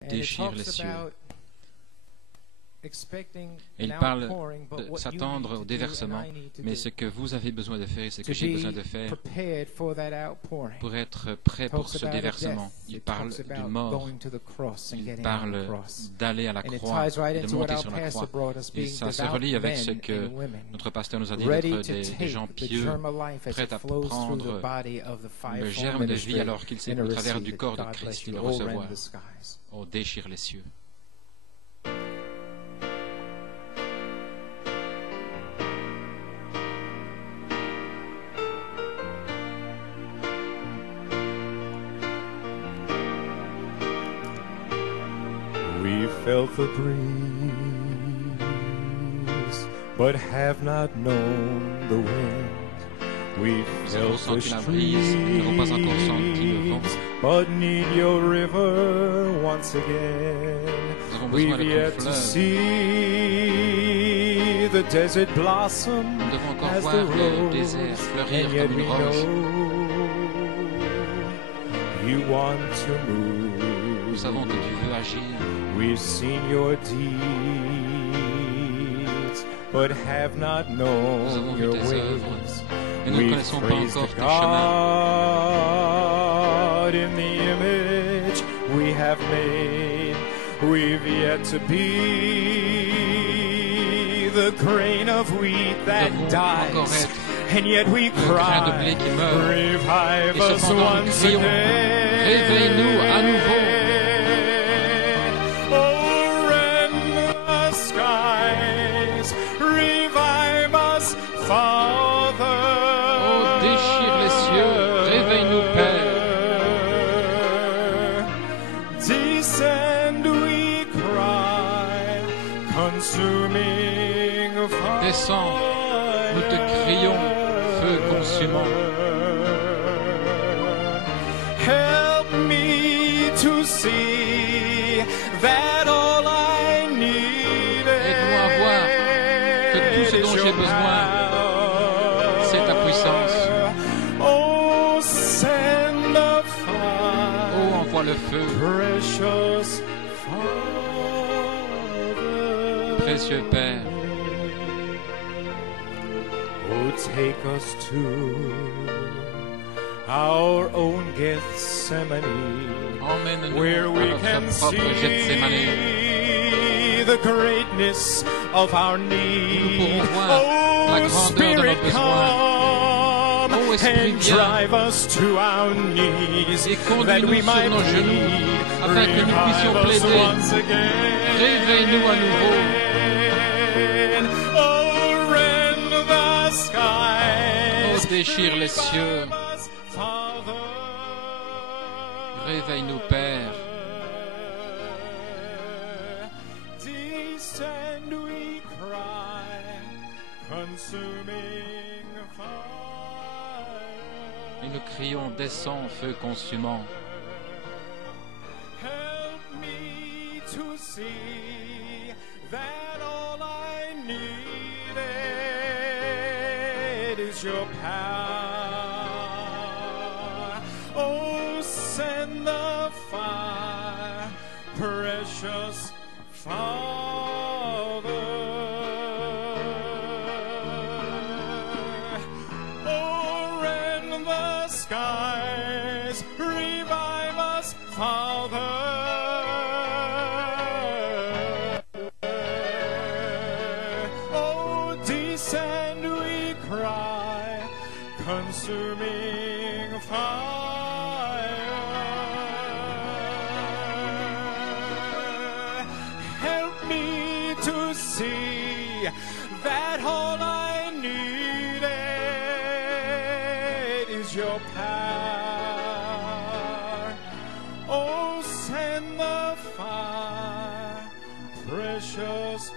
déchire les cieux. Et il parle de s'attendre au déversement, mais ce que vous avez besoin de faire et ce que j'ai besoin de faire pour être prêt pour ce déversement. Il parle du mort, il parle d'aller à la croix, de monter sur la croix. Et ça se relie avec ce que notre pasteur nous a dit, d'être des gens pieux, prêts à prendre le germe de vie alors qu'il sait au travers du corps de Christ, le recevoir. Oh, déchire les cieux. We felt the breeze, but have not known the wind. We felt the streams, but need your river once again. We've yet to see the desert blossom as the rose, and yet we know you want to move. Nous savons que tu veux agir. We've seen your deeds, but have not known your ways. We've praised God in the image we have made. We've yet to be the grain of wheat that dies, and yet we cry, revive us once again. Réveille-nous à nouveau. Descends, nous te crions, feu consumant. Help me to see that all I need. Aide-moi à voir que tout ce dont j'ai besoin, c'est ta puissance. Oh, send the fire. Oh, envoie le feu. Precious Father. Précieux Père. Oh, take us to our own Gethsemane, where we can see the greatness of our need. Oh, Spirit, come and drive us to our knees, that we might plead, revive us once again. Réveille-nous à nouveau. Déchire les cieux. Réveille-nous, Père. Et nous crions, descends, feu consumant. Help me to see that all I needed is your power. Oh, send the fire, precious Father. Oh, rend the skies, revive us, Father. Oh, descend, we cry, consuming fire. Help me to see that all I needed is your power. Oh, send the fire, precious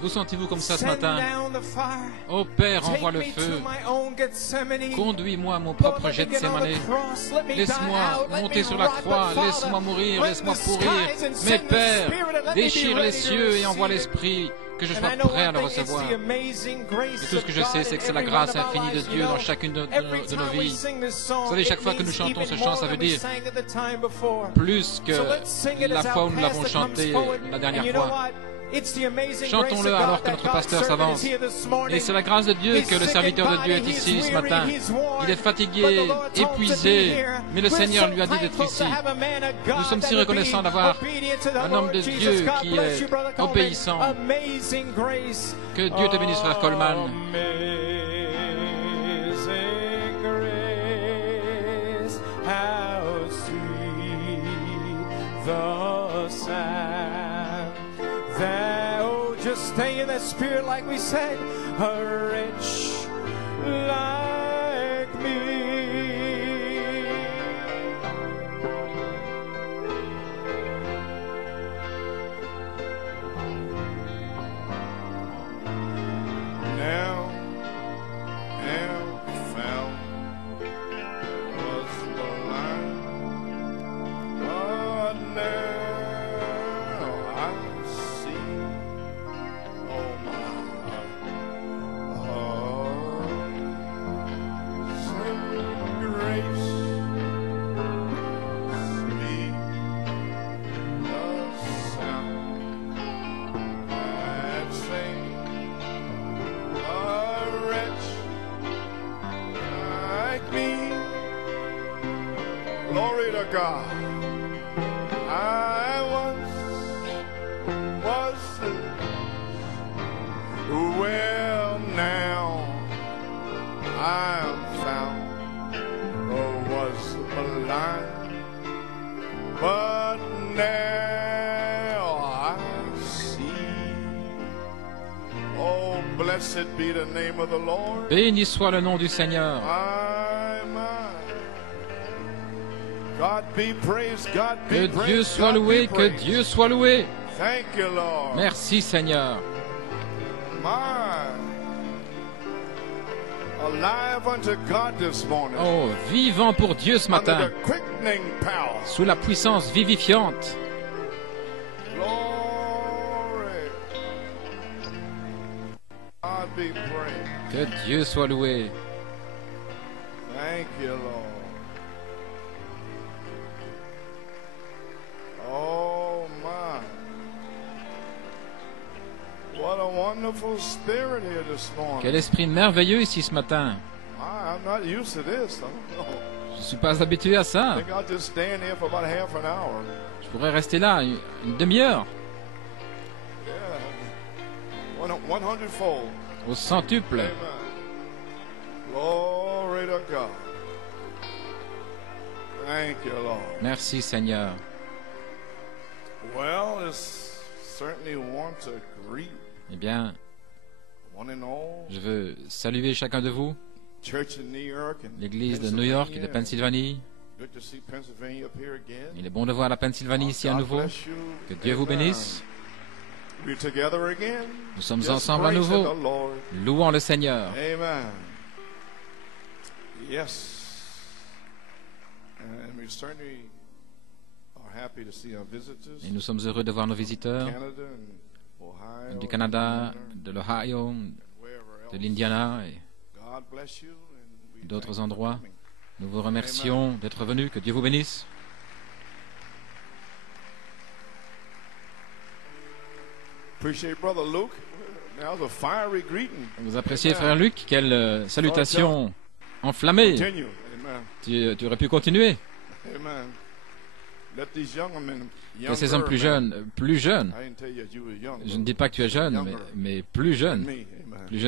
Vous sentez-vous comme ça ce matin? Ô Père, envoie le feu. Conduis-moi à mon propre Gethsémane. Laisse-moi monter sur la croix. Laisse-moi mourir. Laisse-moi pourrir. Mais Père, déchire les cieux et envoie l'Esprit, que je sois prêt à le recevoir. Et tout ce que je sais, c'est que c'est la grâce infinie de Dieu dans chacune de nos vies. Vous savez, chaque fois que nous chantons ce chant, ça veut dire plus que la fois où nous l'avons chanté la dernière fois. Chantons-le alors que notre pasteur s'avance. Et c'est la grâce de Dieu que le serviteur de Dieu est ici ce matin. Il est fatigué, épuisé, mais le Seigneur lui a dit d'être ici. Nous sommes si reconnaissants d'avoir un homme de Dieu qui est obéissant. Que Dieu te bénisse, frère Coleman. Just stay in that spirit like we said, a wretch like me. Now found was blind, but now I see. Glory to God. I once was well, now I am found. Oh, was blind, but now I see. Oh, blessed be the name of the Lord. Béni soit le nom du Seigneur. Que Dieu soit loué, que Dieu soit loué. Merci Seigneur. Oh, vivant pour Dieu ce matin, sous la puissance vivifiante. Que Dieu soit loué. Oh my. What a wonderful spirit here this morning. Quel esprit merveilleux ici ce matin. I'm not used to this. Je ne suis pas habitué à ça. I think I'll just stand here for about half an hour. Je pourrais rester là une demi-heure. Yeah. 100-fold. Au centuple. Amen. Glory to God. Thank you, Lord. Merci Seigneur. Well, I certainly want to greet Eh bien, one and all. Je veux saluer chacun de vous, Church in New York and l'église de New York et de Pennsylvanie. Good to see Pennsylvania up here again. Il est bon de voir la Pennsylvanie ici à nouveau. Que Dieu vous bénisse. We're together again. Nous sommes ensemble à nouveau, louant le Seigneur. Amen. Yes. And we certainly Et nous sommes heureux de voir nos visiteurs du Canada, de l'Ohio, de l'Indiana et d'autres endroits. Nous vous remercions d'être venus. Que Dieu vous bénisse. Vous appréciez, frère Luc? Quelle salutation enflammée. Tu aurais pu continuer. Que ces hommes plus jeunes, je ne dis pas que tu es jeune, mais plus jeune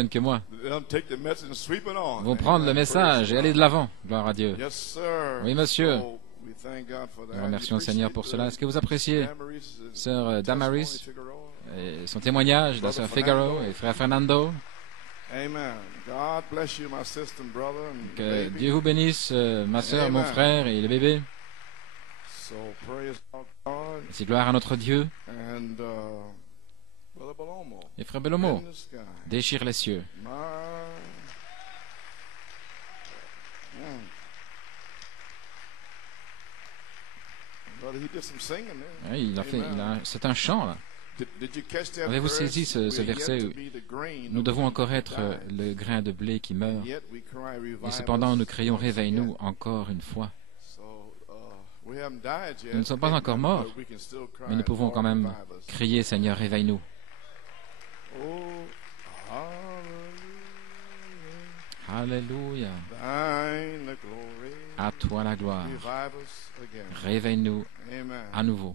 que moi, vont prendre le message et aller de l'avant. Gloire à Dieu. Oui, monsieur. Nous remercions le Seigneur pour cela. Est-ce que vous appréciez sœur Damaris et son témoignage, la sœur Figaro et frère Fernando? Que Dieu vous bénisse, ma sœur, mon frère et les bébés. C'est gloire à notre Dieu. Et Frère Bellomo déchire les cieux. Oui, c'est un chant, là. Avez-vous saisi ce verset où nous devons encore être le grain de blé qui meurt, et cependant nous crions réveille-nous encore une fois. Nous ne sommes pas encore morts, mais nous pouvons quand même crier Seigneur, réveille-nous. Alléluia. À toi la gloire. Réveille-nous à nouveau.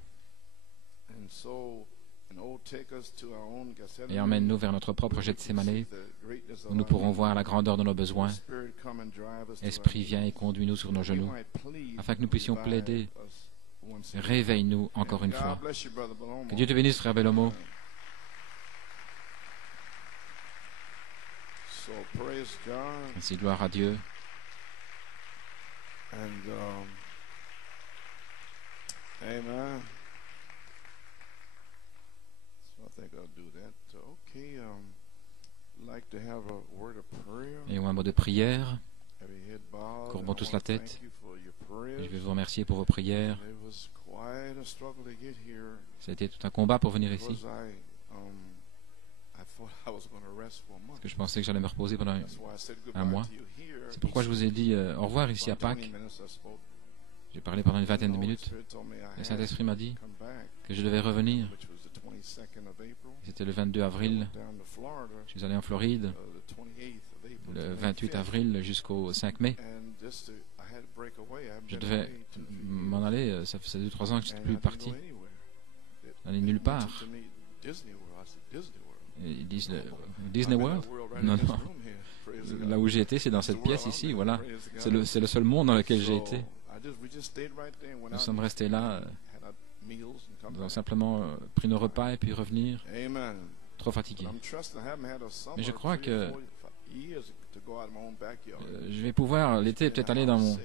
Et emmène-nous vers notre propre Gethsémane, où nous pourrons voir la grandeur de nos besoins. Esprit, viens et conduis-nous sur nos genoux, afin que nous puissions plaider. Réveille-nous encore une fois. Que Dieu te bénisse, Frère Bellomo. Ainsi, gloire à Dieu. Amen. So I think I'll do that. Okay, like to have a word of prayer. Ayons un mot de prière. Courbons tous la tête. Et je vais vous remercier pour vos prières. Ça a été tout un combat pour venir ici. Parce que je pensais que j'allais me reposer pendant un mois. C'est pourquoi je vous ai dit au revoir ici à Pâques. J'ai parlé pendant une vingtaine de minutes. Le Saint-Esprit m'a dit que je devais revenir. C'était le 22 avril. Je suis allé en Floride le 28 avril jusqu'au 5 mai. Je devais m'en aller. Ça faisait 2-3 ans que je n'étais plus parti. N'allais nulle part. Ils disent Disney World? Non, non. Là où j'ai été, c'est dans cette pièce ici. Voilà. C'est le seul monde dans lequel j'ai été. Nous sommes restés là. Nous avons simplement pris nos repas et puis revenir. Trop fatigués. Mais je crois que je vais pouvoir l'été peut-être aller dans mon...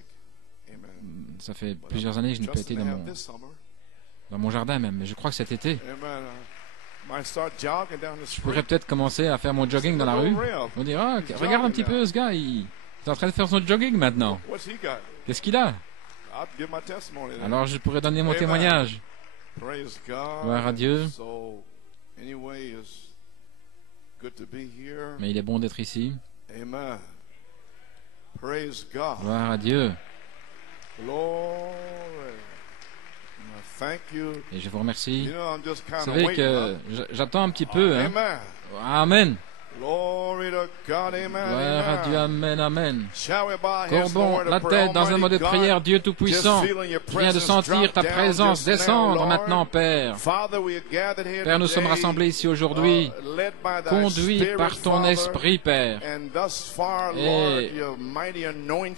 Ça fait plusieurs années que je n'ai pas été dans mon jardin même. Mais je crois que cet été, je pourrais peut-être commencer à faire mon jogging dans la rue. On dira, regarde un petit peu ce gars, il est en train de faire son jogging maintenant. Qu'est-ce qu'il a? Alors je pourrais donner mon témoignage. Gloire à Dieu. Mais il est bon d'être ici. Gloire à Dieu. Et je vous remercie. Vous savez que j'attends un petit peu. Hein? Amen. Gloire à Dieu, amen, amen. Courbons la tête dans un mot de prière, Dieu Tout-Puissant. Je viens de sentir ta présence descendre maintenant, Père. Père, nous sommes rassemblés ici aujourd'hui, conduits par ton esprit, Père. Et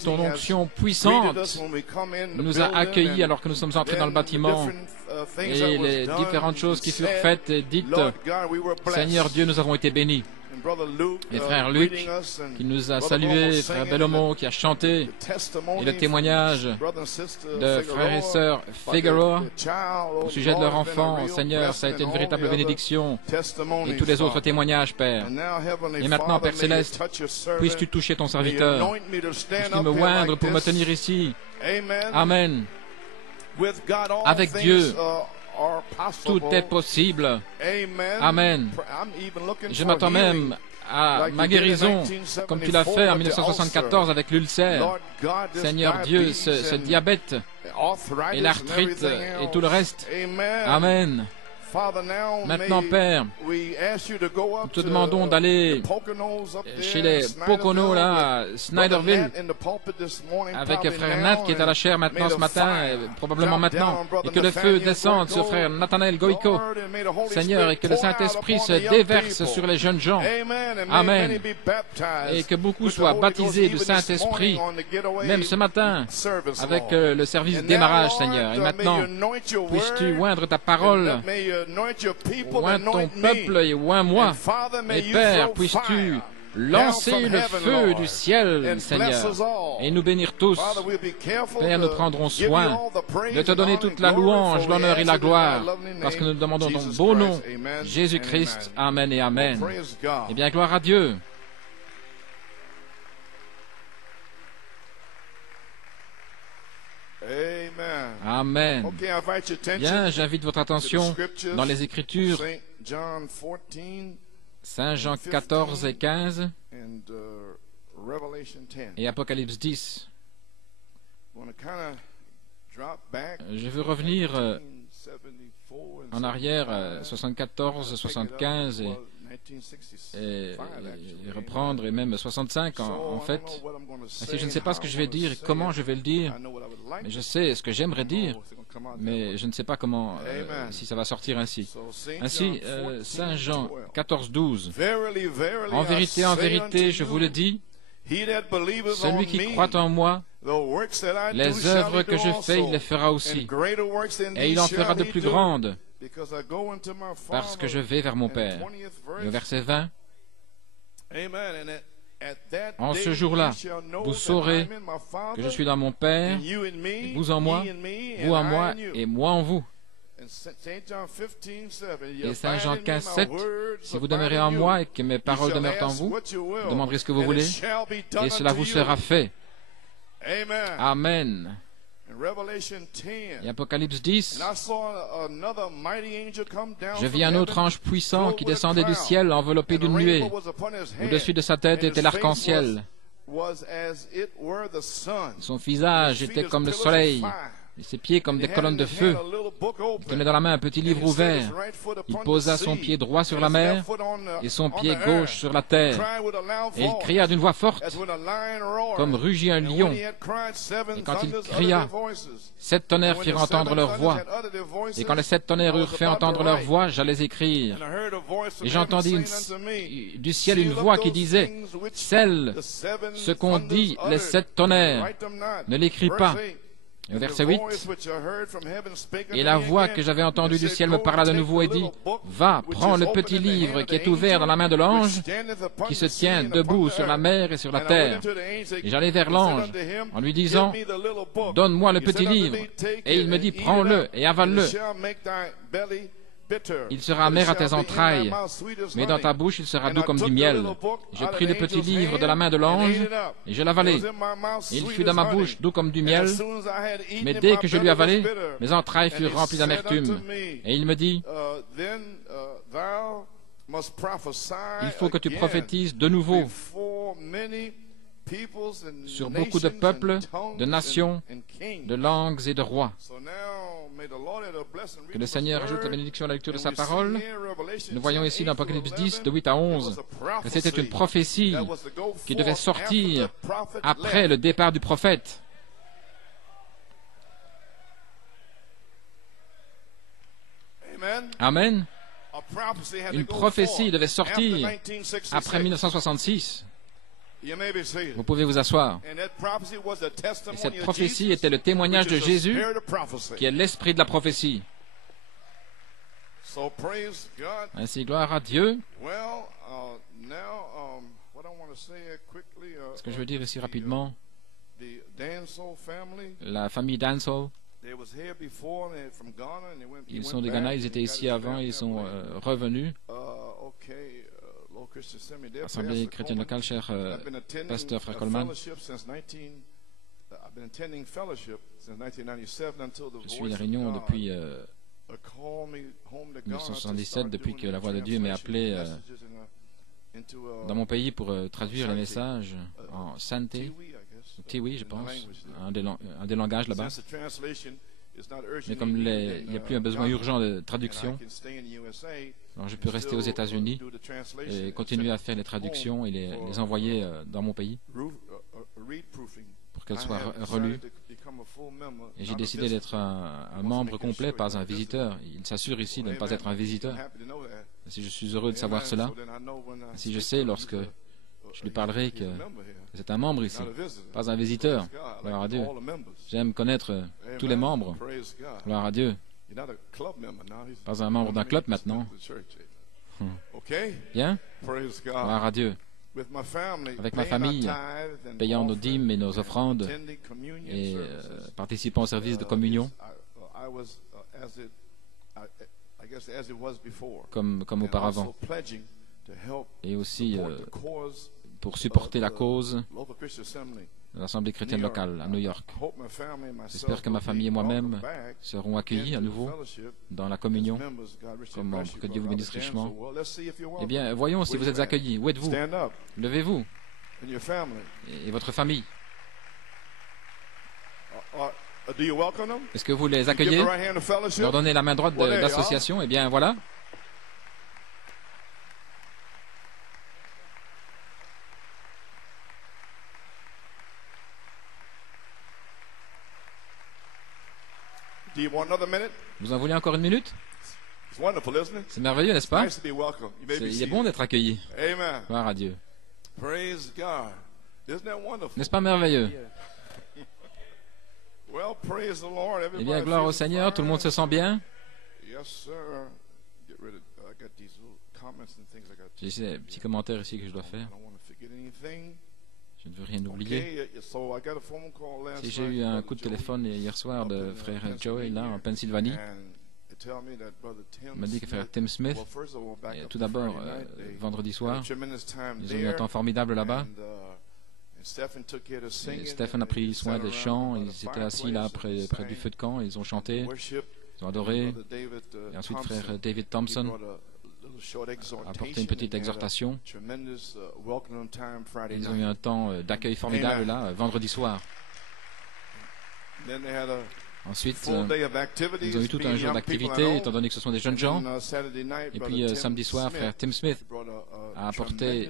ton onction puissante nous a accueillis alors que nous sommes entrés dans le bâtiment. Et les différentes choses qui furent faites et dites, Seigneur Dieu, nous avons été bénis. Et frère Luc, qui nous a salués, frère Bellomo, qui a chanté, et le témoignage de frères et sœurs Figueroa au sujet de leur enfant, Seigneur, ça a été une véritable bénédiction, et tous les autres témoignages, Père. Et maintenant, Père Céleste, puisses-tu toucher ton serviteur, puisses-tu me oindre pour me tenir ici. Amen. Avec Dieu, tout est possible. Amen. Je m'attends même à ma guérison, comme tu l'as fait en 1974 avec l'ulcère. Seigneur Dieu, ce diabète et l'arthrite et tout le reste. Amen. Maintenant, Père, nous te demandons d'aller chez les Poconos, là, à Snyderville, avec frère Nat qui est à la chaire maintenant ce matin, probablement maintenant, et que le feu descende sur frère Nathanaël Goïko, Seigneur, et que le Saint-Esprit se déverse sur les jeunes gens. Amen. Et que beaucoup soient baptisés du Saint-Esprit, même ce matin, avec le service démarrage, Seigneur. Et maintenant, puisses-tu oindre ta parole, oins ton peuple et oins moi. Et Père, puisses-tu lancer le feu du ciel, Seigneur, et nous bénir tous. Père, nous prendrons soin de te donner toute la louange, l'honneur et la gloire, parce que nous demandons ton beau nom, Jésus-Christ. Amen et Amen. Eh bien, gloire à Dieu. Amen. Bien, j'invite votre attention dans les Écritures, Saint Jean 14 et 15 et Apocalypse 10. Je veux revenir en arrière, 74, 75 et reprendre, et même 65 en fait. Ainsi, je ne sais pas ce que je vais dire et comment je vais le dire, mais je sais ce que j'aimerais dire, mais je ne sais pas comment, si ça va sortir ainsi. Ainsi, Saint Jean 14, 12. En vérité, je vous le dis, celui qui croit en moi, les œuvres que je fais, il les fera aussi, et il en fera de plus grandes, parce que je vais vers mon Père. Et au verset 20, en ce jour-là, vous saurez que je suis dans mon Père, et vous en moi, vous en moi, et moi en vous. Et Saint Jean 15, 7, si vous demeurez en moi et que mes paroles demeurent en vous, vous demanderez ce que vous voulez, et cela vous sera fait. Amen. Et Apocalypse 10, je vis un autre ange puissant qui descendait du ciel enveloppé d'une nuée. Au-dessus de sa tête était l'arc-en-ciel. Son visage était comme le soleil, et ses pieds comme des colonnes de feu. Il tenait dans la main un petit livre ouvert. Il posa son pied droit sur la mer et son pied gauche sur la terre. Et il cria d'une voix forte, comme rugit un lion. Et quand il cria, 7 tonnerres firent entendre leur voix. Et quand les 7 tonnerres eurent fait entendre leur voix, j'allais écrire. Et j'entendis du ciel une voix qui disait, scelle ce qu'ont dit les 7 tonnerres. Ne l'écris pas. Au verset 8, et la voix que j'avais entendue du ciel me parla de nouveau et dit, va, prends le petit livre qui est ouvert dans la main de l'ange, qui se tient debout sur la mer et sur la terre. Et j'allai vers l'ange en lui disant, donne-moi le petit livre. Et il me dit, prends-le et avale-le. Il sera amer à tes entrailles, mais dans ta bouche il sera doux comme du miel. Je pris le petit livre de la main de l'ange, et je l'avalai. Il fut dans ma bouche doux comme du miel, mais dès que je lui avalai, mes entrailles furent remplies d'amertume. Et il me dit, il faut que tu prophétises de nouveau sur beaucoup de peuples, de nations, de langues et de rois. Que le Seigneur ajoute la bénédiction à la lecture de sa parole. Nous voyons ici dans Apocalypse 10, de 8 à 11, que c'était une prophétie qui devait sortir après le départ du prophète. Amen. Une prophétie devait sortir après 1966. Vous pouvez vous asseoir. Et cette prophétie était le témoignage de Jésus, qui est l'esprit de la prophétie. Ainsi, gloire à Dieu. Ce que je veux dire ici rapidement, la famille Dansall, ils sont de Ghana, ils étaient ici avant, ils sont revenus. Assemblée chrétienne locale, cher pasteur frère Coleman. Je suis à la Réunion depuis 1977, depuis que la voix de Dieu m'est appelée dans mon pays pour traduire les messages en santé, Tiwi, je pense, un des langages là-bas. Mais comme il n'y a plus un besoin urgent de traduction, alors je peux rester aux États-Unis et continuer à faire les traductions et les envoyer dans mon pays pour qu'elles soient relues. Et j'ai décidé d'être un membre complet, pas un visiteur. Il s'assure ici de ne pas être un visiteur. Si je suis heureux de savoir cela, si je sais lorsque je lui parlerai que c'est un membre ici, pas un visiteur. Gloire à Dieu. J'aime connaître tous les membres. Gloire à Dieu. Pas un membre d'un club maintenant. Bien? Gloire à Dieu. avec ma famille, payant nos dîmes et nos offrandes et participant au service de communion, comme auparavant, et aussi pour supporter la cause de l'Assemblée chrétienne locale à New York. J'espère que ma famille et moi-même serons accueillis à nouveau dans la communion comme membres. Que Dieu vous bénisse richement. Eh bien, voyons si vous êtes accueillis. Où êtes-vous? Levez-vous. Et votre famille. Est-ce que vous les accueillez? Leur donnez la main droite d'association? Eh bien, voilà. Vous en voulez encore une minute? C'est merveilleux, n'est-ce pas? Il est bon d'être accueilli. Gloire à Dieu. N'est-ce pas merveilleux? Eh bien, gloire au Seigneur, tout le monde se sent bien? J'ai ces petits commentaires ici que je dois faire. Je ne veux rien oublier. Si j'ai eu un coup de téléphone hier soir de frère Joey, là, en Pennsylvanie, il m'a dit que frère Tim Smith, tout d'abord, vendredi soir, ils ont eu un temps formidable là-bas. Stephen a pris soin des chants, ils étaient assis là près du feu de camp, ils ont chanté, ils ont adoré. Et ensuite, frère David Thompson a apporté une petite exhortation. Ils ont eu un temps d'accueil formidable là, vendredi soir. Ensuite, ils ont eu tout un jour d'activité, étant donné que ce sont des jeunes gens. Et puis, samedi soir, frère Tim Smith a apporté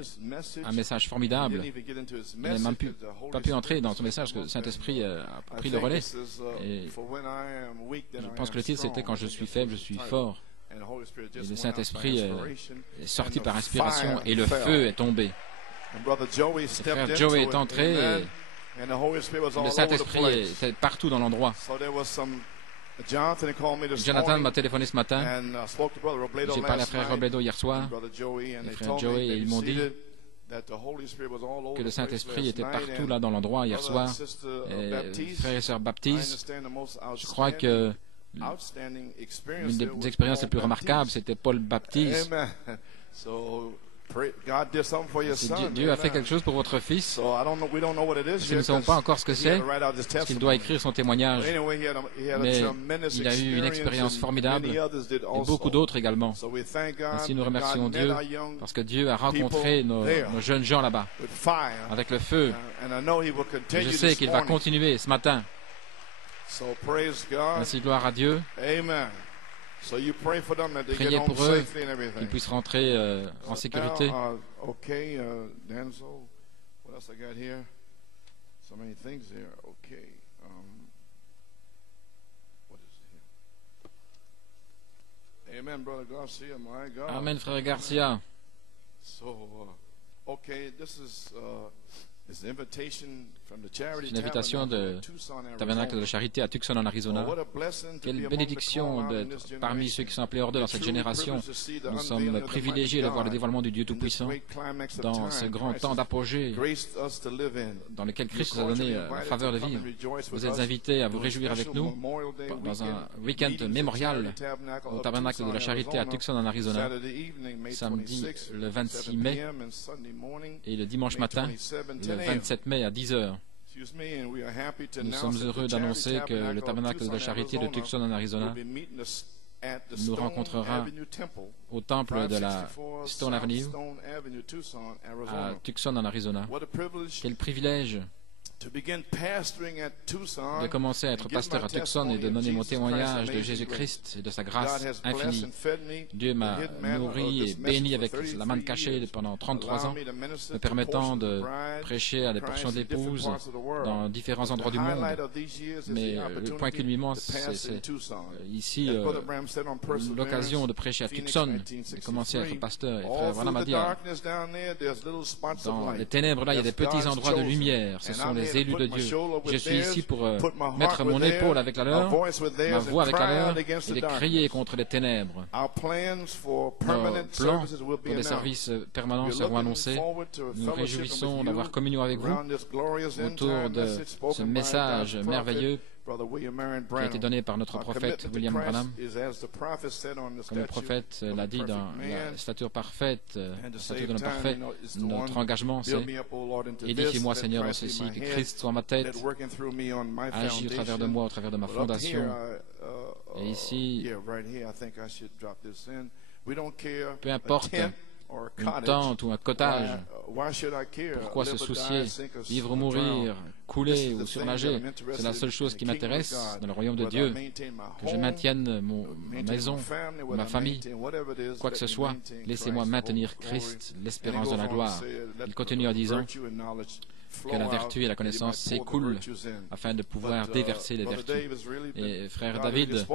un message formidable. Il n'a même pas pu entrer dans son message, que le Saint-Esprit a pris le relais. Et je pense que le titre, c'était « Quand je suis faible, je suis fort ». Et le Saint-Esprit est sorti par inspiration et le feu est tombé. Et frère Joey est entré et le Saint-Esprit était partout dans l'endroit. Jonathan m'a téléphoné ce matin. J'ai parlé à frère Robledo hier soir, et frère Joey, et ils m'ont dit que le Saint-Esprit était partout là dans l'endroit hier soir. Et frères et sœurs baptistes, je crois que l'une des expériences les plus remarquables, c'était Paul Baptiste. Dieu a fait quelque chose pour votre fils. Nous ne savons pas encore ce que c'est, parce qu'il doit écrire son témoignage. Mais il a eu une expérience formidable, et beaucoup d'autres également. Ainsi, nous remercions Dieu, parce que Dieu a rencontré nos jeunes gens là-bas, avec le feu. Et je sais qu'il va continuer ce matin. Ainsi, gloire à Dieu. Priez pour eux, qu'ils puissent rentrer en sécurité. Amen, frère Garcia. C'est une invitation de Tabernacle de la Charité à Tucson, en Arizona. Quelle bénédiction parmi ceux qui sont appelés hors d'eux dans cette génération. Nous sommes privilégiés de voir le dévoilement du Dieu Tout-Puissant dans ce grand temps d'apogée dans lequel Christ nous a donné la faveur de vivre. Vous êtes invités à vous réjouir avec nous dans un week-end mémorial au Tabernacle de la Charité à Tucson, en Arizona, samedi le 26 mai et le dimanche matin, le 27 mai à 10 heures. Nous sommes heureux d'annoncer que le Tabernacle de la Charité de Tucson, en Arizona, nous rencontrera au temple de la Stone Avenue à Tucson, en Arizona. Quel privilège de commencer à être pasteur à Tucson et de donner mon témoignage de Jésus-Christ et de sa grâce infinie. Dieu m'a nourri et béni avec la manne cachée pendant 33 ans, me permettant de prêcher à des portions de l'épouse dans différents endroits du monde. Mais le point culminant, c'est ici l'occasion de prêcher à Tucson, de commencer à être pasteur. Et frère Branham m'a dit, dans les ténèbres là, il y a des petits endroits de lumière. Ce sont les les élus de Dieu. Je suis ici pour mettre mon épaule avec la leur, ma voix avec la leur, et de crier contre les ténèbres. Nos plans pour les services permanents seront annoncés. Nous nous réjouissons d'avoir communion avec vous autour de ce message merveilleux qui a été donné par notre prophète William Branham. Comme le prophète l'a dit dans la stature parfaite, la stature de l'homme parfait, notre engagement c'est édifie-moi Seigneur en ceci, que Christ soit ma tête, agis au travers de moi, au travers de ma fondation. Et ici, peu importe une tente ou un cottage, pourquoi se soucier, vivre ou mourir, couler ou surnager? C'est la seule chose qui m'intéresse dans le royaume de Dieu, que je maintienne ma maison, ma famille, quoi que ce soit. Laissez-moi maintenir Christ, l'espérance de la gloire. Il continue en disant que la vertu et la connaissance s'écoulent afin de pouvoir déverser les vertus. Et frère David,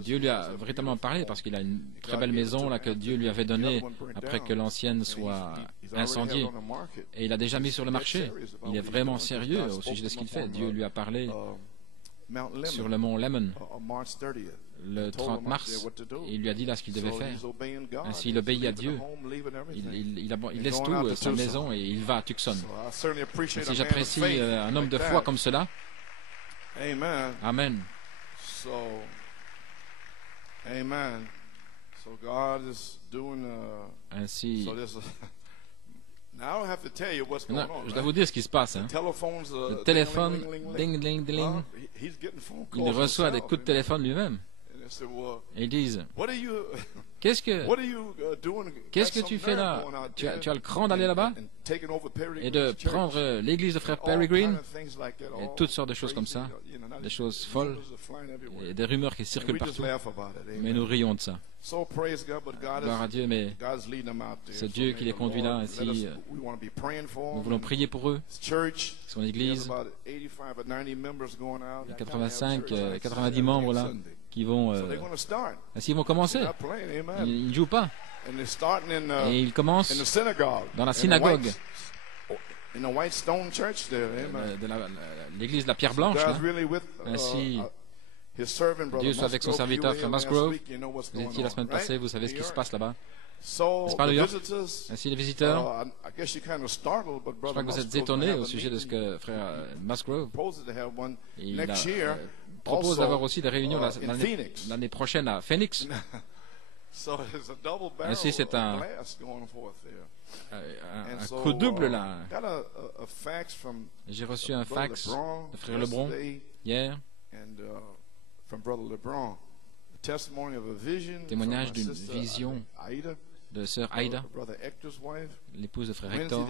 Dieu lui a véritablement parlé parce qu'il a une très belle maison là, que Dieu lui avait donnée après que l'ancienne soit incendiée. Et il a déjà mis sur le marché. Il est vraiment sérieux au sujet de ce qu'il fait. Dieu lui a parlé sur le mont Lemon le 30 mars, et il lui a dit là ce qu'il devait faire. Ainsi, il obéit à Dieu. Il laisse tout, sa maison, et il va à Tucson. Si j'apprécie un homme de foi comme cela, Amen. Ainsi, maintenant, je dois vous dire ce qui se passe. Hein. Le téléphone, ding, ding, ding, il reçoit des coups de téléphone lui-même. Et ils disent, qu'est-ce que tu fais là? Tu as le cran d'aller là-bas et de prendre l'église de frère Peregrine et toutes sortes de choses comme ça, des choses folles et des rumeurs qui circulent partout. Mais nous rions de ça. Gloire à Dieu, mais c'est Dieu qui les conduit là. Ainsi, nous voulons prier pour eux. Son église, il y a 85, 90 membres là qui vont, ainsi ils vont commencer. Ils ne jouent pas. Et ils commencent dans la synagogue de l'église de la pierre blanche. Là. Ainsi, Dieu soit avec son serviteur, frère Musgrove. Vous étiez la semaine passée, vous savez ce qui se passe là-bas. N'est-ce pas, New York? Ainsi, les visiteurs, je crois que vous êtes étonnés au sujet de ce que frère Musgrove, il propose d'avoir aussi des réunions l'année prochaine à Phoenix. Ainsi, c'est un coup double là. J'ai reçu un fax de frère Lebron hier. Témoignage d'une vision de sœur Aïda, l'épouse de frère Hector,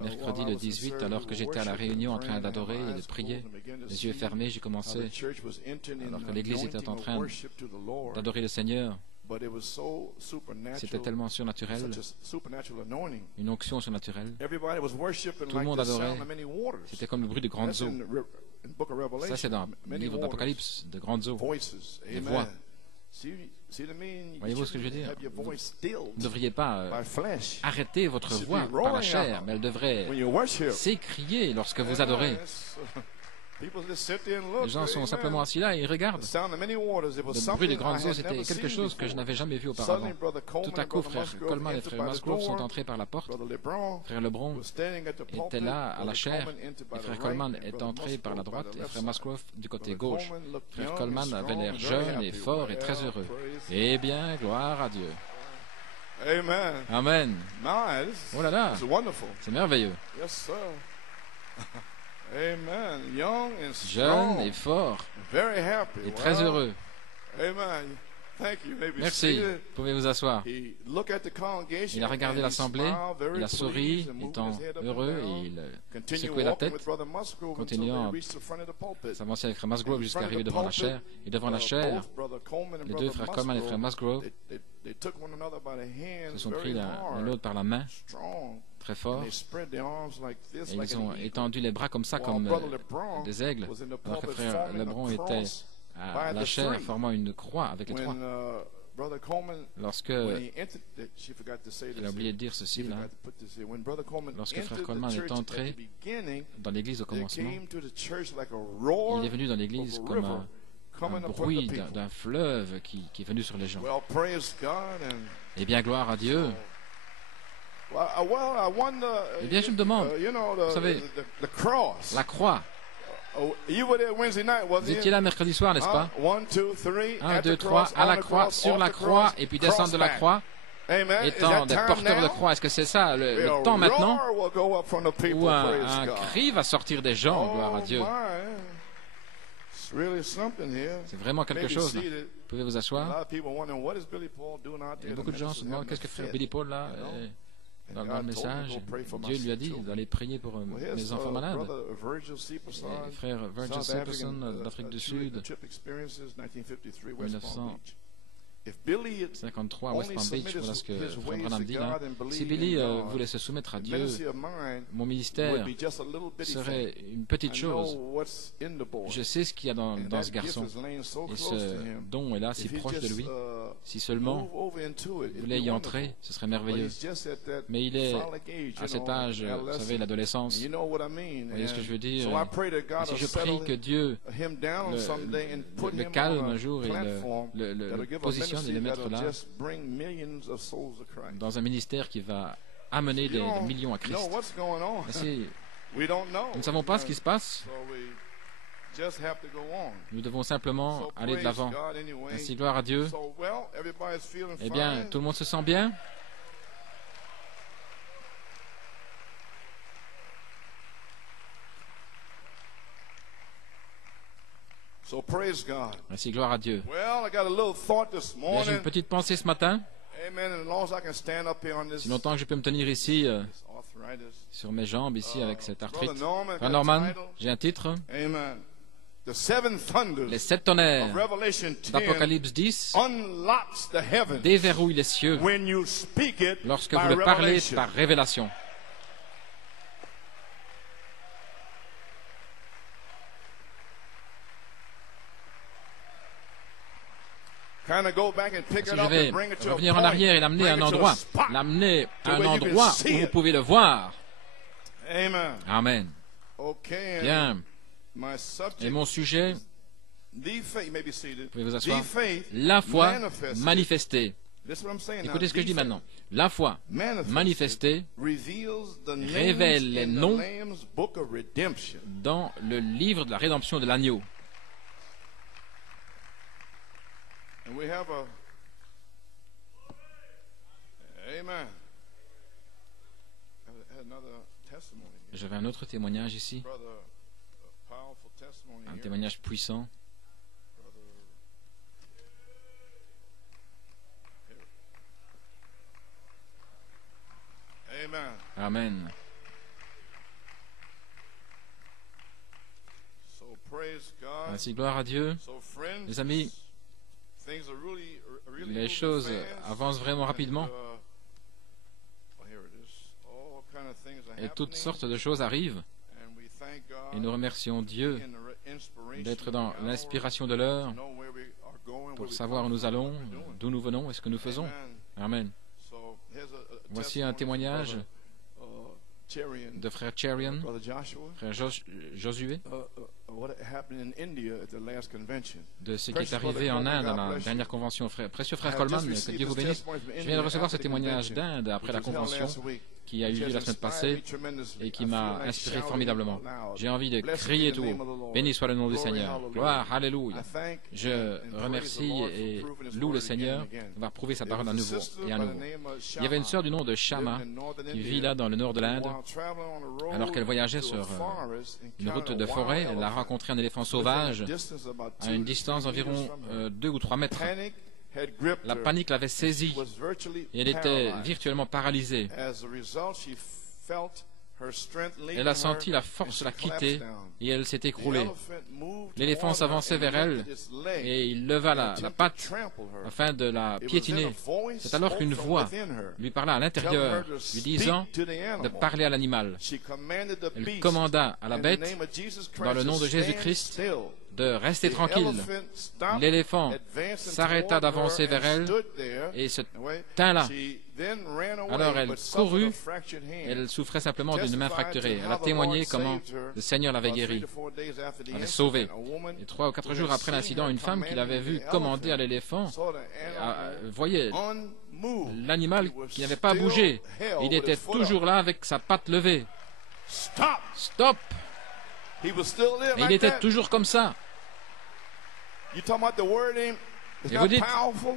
mercredi le 18, alors que j'étais à la réunion en train d'adorer et de prier, les yeux fermés, j'ai commencé, alors que l'église était en train d'adorer le Seigneur. C'était tellement surnaturel, une onction surnaturelle. Tout le monde adorait. C'était comme le bruit de grandes eaux. Ça, c'est dans le livre d'Apocalypse, de grandes eaux, des voix. Voyez-vous ce que je veux dire? Vous ne devriez pas arrêter votre voix par la chair, mais elle devrait s'écrier lorsque vous adorez. Les gens sont simplement assis là et ils regardent. Le bruit des grandes eaux, c'était quelque chose que je n'avais jamais vu auparavant. Tout à coup, frère Coleman et frère Musgrove sont entrés par la porte. Frère Lebron était là à la chair et frère Coleman est entré par la droite et frère Musgrove du côté gauche. Frère Coleman avait l'air jeune et fort et très heureux. Eh bien, gloire à Dieu. Amen. Oh là là, c'est merveilleux. Jeune et fort et très heureux. Merci. Vous pouvez vous asseoir. Il a regardé l'assemblée, il a souri, étant heureux, et il secouait la tête, continuant à s'avancer avec frère Musgrove jusqu'à arriver devant la chair. Et devant la chair, les deux frères Coleman et frère Musgrove se sont pris l'un l'autre par la main, très fort, et ils ont étendu les bras comme ça, comme des aigles, alors que frère Lebron était à la chair, formant une croix avec les trois. lorsque, elle a oublié de dire ceci là, lorsque Frère Coleman est entré dans l'église au commencement, il est venu dans l'église comme un bruit d'un fleuve qui est venu sur les gens. Eh bien, gloire à Dieu. Eh bien, je me demande, vous savez, la croix. Vous étiez là mercredi soir, n'est-ce pas? 1, 2, 3, à la croix, sur la croix, et puis descendre de la croix, étant des porteurs de croix. Est-ce que c'est ça le temps maintenant où un cri va sortir des gens, gloire à Dieu? C'est vraiment quelque chose. Là. Vous pouvez vous asseoir. Et beaucoup de gens se demandent qu'est-ce que fait Billy Paul là dans le message. Dieu lui a dit d'aller prier pour mes enfants malades. Et frère Virgil Simpson d'Afrique du Sud, 1953 à West Palm Beach, voilà ce que Frère Branham dit là. Si Billy voulait se soumettre à Dieu, mon ministère serait une petite chose. Je sais ce qu'il y a dans ce garçon. Et ce don est là, si proche de lui. Si seulement vous voulez y entrer, ce serait merveilleux. Mais il est à cet âge, vous savez, l'adolescence. Vous voyez ce que je veux dire? Et si je prie que Dieu le calme un jour et le positionne et le mettre là dans un ministère qui va amener des millions à Christ. Nous ne savons pas ce qui se passe. Nous devons simplement aller de l'avant. Ainsi, gloire à Dieu. Eh bien, tout le monde se sent bien? Ainsi, gloire à Dieu. J'ai une petite pensée ce matin. Si longtemps que je peux me tenir ici, sur mes jambes, ici, avec cette arthrite. Frère Norman, j'ai un titre. Les 7 tonnerres d'Apocalypse 10 déverrouillent les cieux lorsque vous le parlez par révélation. Je vais revenir en arrière et l'amener à un endroit. L'amener à un endroit où vous pouvez le voir. Amen. Bien. Et mon sujet, vous pouvez vous asseoir, la foi manifestée. Écoutez ce que je dis maintenant. La foi manifestée révèle les noms dans le livre de la rédemption de l'agneau. J'avais un autre témoignage ici, un témoignage puissant. Amen. Ainsi, gloire à Dieu. Les amis, les choses avancent vraiment rapidement et toutes sortes de choses arrivent et nous remercions Dieu d'être dans l'inspiration de l'heure pour savoir où nous allons, d'où nous venons et ce que nous faisons. Amen. Voici un témoignage de frère Cherian, frère Josué, de ce qui est arrivé en Inde à la dernière convention. Précieux frère Coleman, que Dieu vous bénisse. Je viens de recevoir ce témoignage d'Inde après la convention qui a eu lieu la semaine passée et qui m'a inspiré formidablement. J'ai envie de crier tout haut. Béni soit le nom du Seigneur. Gloire, alléluia. Je remercie et loue le Seigneur d'avoir prouvé sa parole à nouveau et à nouveau. Il y avait une sœur du nom de Shama qui vit là dans le nord de l'Inde. Alors qu'elle voyageait sur une route de forêt, elle a rencontré un éléphant sauvage à une distance d'environ 2 ou 3 mètres. La panique l'avait saisie et elle était virtuellement paralysée. Elle a senti la force la quitter et elle s'est écroulée. L'éléphant s'avançait vers elle et il leva la patte afin de la piétiner. C'est alors qu'une voix lui parla à l'intérieur, lui disant de parler à l'animal. Elle commanda à la bête, dans le nom de Jésus-Christ, de rester tranquille. L'éléphant s'arrêta d'avancer vers elle et se tint là. Alors elle courut, elle souffrait simplement d'une main fracturée. Elle a témoigné comment le Seigneur l'avait guérie, l'avait sauvée. Et 3 ou 4 jours après l'incident, une femme qui l'avait vu commander à l'éléphant voyait l'animal qui n'avait pas bougé. Il était toujours là avec sa patte levée. Stop! Et il était toujours comme ça. Et vous dites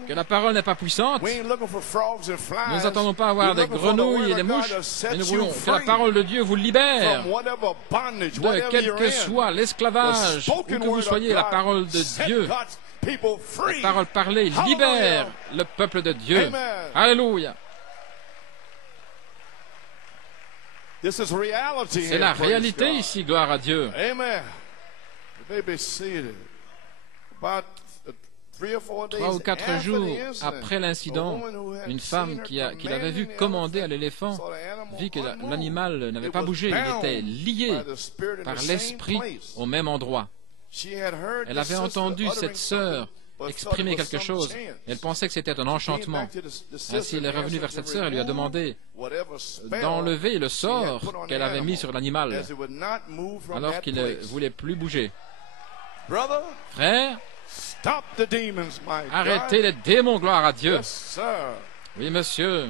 que la parole n'est pas puissante. Nous n'attendons pas à avoir des grenouilles et des mouches, mais nous voulons que la parole de Dieu vous libère de quel que soit l'esclavage, où que vous soyez. La parole de Dieu, la parole parlée, libère le peuple de Dieu. Alléluia. C'est la réalité ici, gloire à Dieu. Amen. 3 ou 4 jours après l'incident, une femme qui l'avait vu commander à l'éléphant vit que l'animal n'avait pas bougé, il était lié par l'esprit au même endroit. Elle avait entendu cette sœur exprimer quelque chose. Elle pensait que c'était un enchantement. Ainsi, elle est revenue vers cette sœur et lui a demandé d'enlever le sort qu'elle avait mis sur l'animal, alors qu'il ne voulait plus bouger. Frère, arrêtez les démons, gloire à Dieu. Oui, monsieur.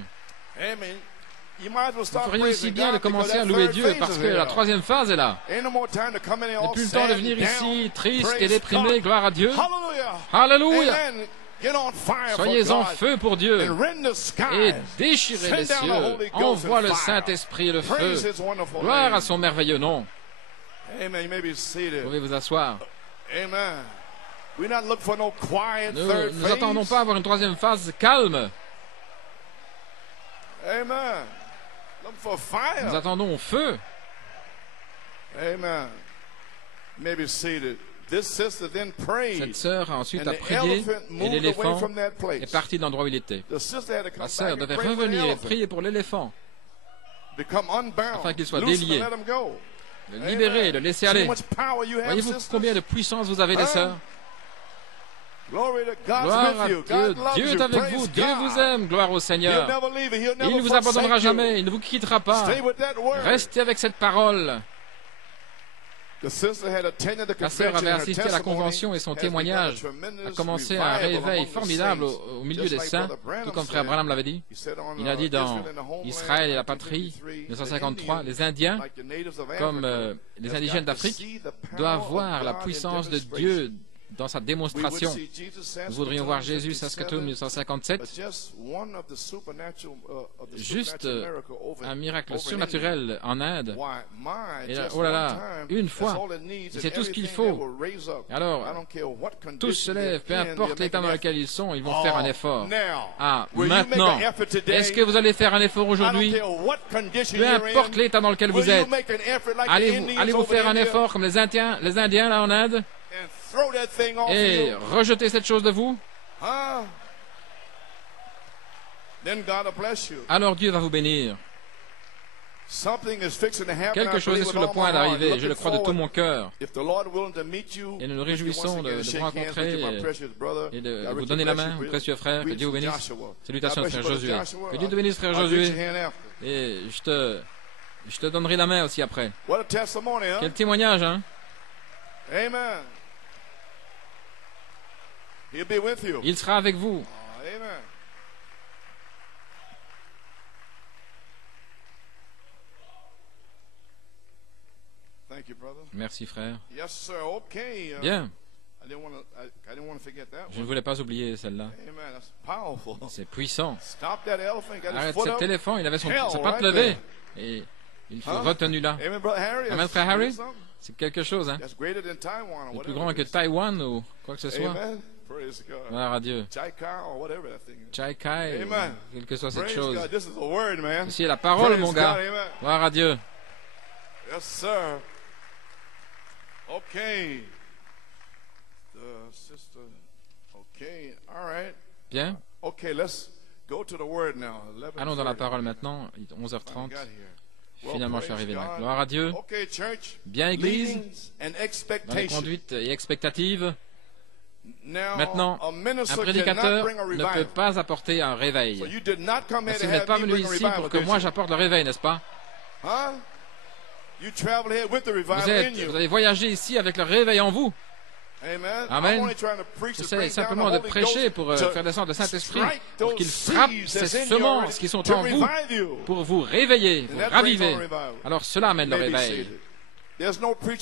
Vous feriez aussi bien de commencer à louer Dieu parce que la troisième phase est là. Il n'y a plus le temps de venir ici triste et déprimé, gloire à Dieu. Alléluia. Soyez en feu pour Dieu et déchirez les cieux. Envoie le Saint-Esprit et le feu. Gloire à son merveilleux nom. Vous pouvez vous asseoir. Nous n'attendons pas à avoir une troisième phase calme. Nous attendons au feu. Cette sœur a ensuite prié et l'éléphant est parti de l'endroit où il était. La sœur devait revenir et prier pour l'éléphant afin qu'il soit délié, le libérer, le laisser aller. Voyez-vous combien de puissance vous avez, les sœurs? Gloire à Dieu. Dieu est avec vous. Dieu vous aime. Gloire au Seigneur. Il ne vous abandonnera jamais. Il ne vous quittera pas. Restez avec cette parole. La sœur avait assisté à la convention et son témoignage a commencé un réveil formidable au milieu des saints, tout comme frère Branham l'avait dit. Il a dit dans Israël et la patrie, 1953, les Indiens, comme les indigènes d'Afrique, doivent voir la puissance de Dieu dans sa démonstration. Nous voudrions voir Jésus, Saskatoon, 1957, juste un miracle surnaturel en Inde. Et là, oh là là, une fois, c'est tout ce qu'il faut. Alors, tous se lèvent, peu importe l'état dans lequel ils sont, ils vont faire un effort. Ah, maintenant, est-ce que vous allez faire un effort aujourd'hui? Peu importe l'état dans lequel vous êtes, allez-vous faire un effort comme les Indiens là en Inde? Et rejetez cette chose de vous? Alors Dieu va vous bénir. Quelque chose est sur le point d'arriver, je le crois de tout mon cœur. Et nous nous réjouissons de vous rencontrer et de vous donner la main, mon précieux frère. Que Dieu vous bénisse. Salutations à frère Josué. Que Dieu te bénisse, frère Josué. Et je te donnerai la main aussi après. Quel témoignage, hein? Amen. Il sera avec vous. Merci, frère. Bien. Je ne voulais pas oublier celle-là. C'est puissant. Arrête cet éléphant, il avait sa patte levée. Et il fut retenu là. Amen, frère Harry? C'est quelque chose, hein? C'est plus grand que Taïwan ou quoi que ce soit. Gloire à Dieu. Chai Kai, quelle que soit cette chose. Ici est la parole, mon gars. Gloire à Dieu. Yes, sir. Okay. Sister. Okay. All right. Bien. Okay, let's go to the word now. Allons dans la parole maintenant. 11h30. Finalement, je suis arrivé là. Gloire à Dieu. Bien, Église, dans les conduites et expectatives. Maintenant, un prédicateur ne peut pas apporter un réveil. Parce que vous n'êtes pas venu ici pour que moi j'apporte le réveil, n'est-ce pas? Vous avez voyagé ici avec le réveil en vous. Amen. J'essaie simplement de prêcher pour faire descendre le Saint-Esprit, pour qu'il frappe ces semences qui sont en vous, pour vous réveiller, vous raviver. Alors cela amène le réveil.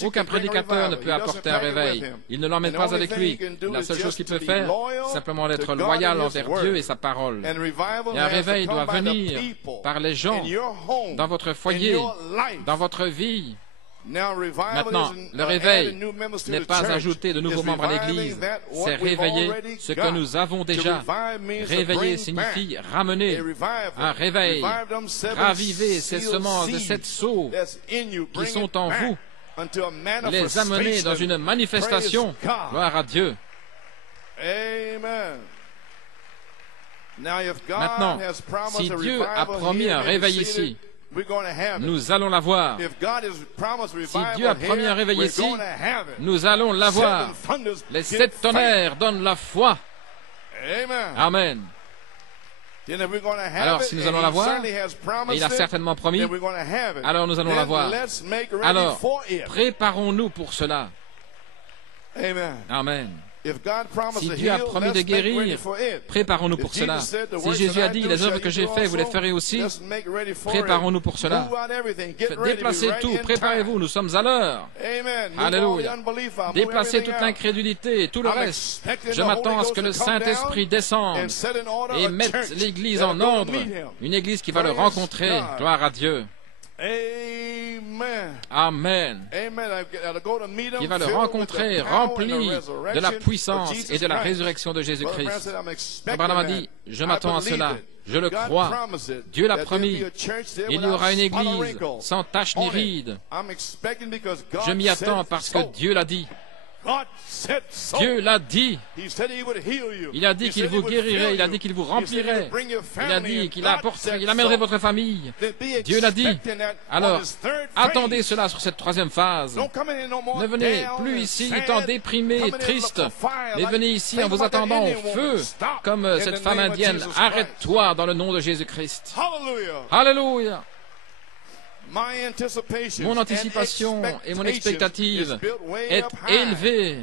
Aucun prédicateur ne peut apporter un réveil. Il ne l'emmène pas avec lui. La seule chose qu'il peut faire, c'est simplement d'être loyal envers Dieu et sa parole. Et un réveil doit venir par les gens, dans votre foyer, dans votre vie. Maintenant, le réveil n'est pas ajouter de nouveaux membres à l'Église, c'est réveiller ce que nous avons déjà. Réveiller signifie ramener un réveil, raviver ces semences de cette eau qui sont en vous, les amener dans une manifestation. Gloire à Dieu. Maintenant, si Dieu a promis un réveil ici, nous allons l'avoir. Si Dieu a promis un réveil ici, nous allons l'avoir. Les 7 tonnerres donnent la foi. Amen. Alors, si nous allons l'avoir, et il a certainement promis, alors nous allons l'avoir. Alors, préparons-nous pour cela. Amen. Si Dieu a promis de guérir, préparons-nous pour cela. Si Jésus a dit, les œuvres que j'ai faites, vous les ferez aussi, préparons-nous pour cela. Déplacez tout, préparez-vous, nous sommes à l'heure. Alléluia. Déplacez toute l'incrédulité et tout le reste. Je m'attends à ce que le Saint-Esprit descende et mette l'Église en ordre. Une Église qui va le rencontrer. Gloire à Dieu. Amen. Qui va le rencontrer rempli de la puissance et de la résurrection de Jésus-Christ. Abraham a dit, je m'attends à cela, je le crois. Dieu l'a promis. Il y aura une église sans tache ni ride. Je m'y attends parce que Dieu l'a dit. Dieu l'a dit. Il a dit qu'il vous guérirait, il a dit qu'il vous remplirait, il a dit qu'il amènerait votre famille. Dieu l'a dit. Alors, attendez cela sur cette 3e phase. Ne venez plus ici étant déprimé, triste, mais venez ici en vous attendant au feu, comme cette femme indienne. Arrête-toi dans le nom de Jésus-Christ. Alléluia. Mon anticipation et mon expectative est élevée.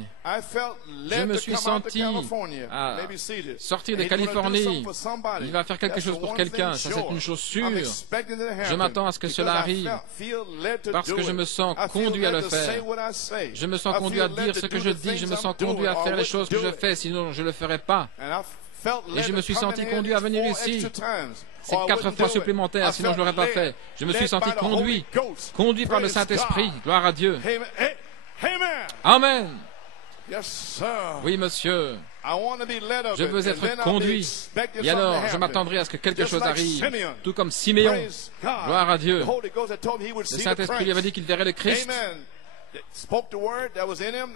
Je me suis senti à sortir de Californie. Il va faire quelque chose pour quelqu'un, ça c'est une chose sûre. Je m'attends à ce que cela arrive parce que je me sens conduit à le faire. Je me sens conduit à dire ce que je dis, je me sens conduit à faire les choses que je fais, sinon je ne le ferai pas. Et je me suis senti conduit à venir ici. C'est 4 fois supplémentaire, sinon je ne l'aurais pas fait. Je me suis senti conduit par le Saint-Esprit. Gloire à Dieu. Amen. Oui, monsieur. Je veux être conduit. Et alors, je m'attendrai à ce que quelque chose arrive. Tout comme Siméon. Gloire à Dieu. Le Saint-Esprit lui avait dit qu'il verrait le Christ.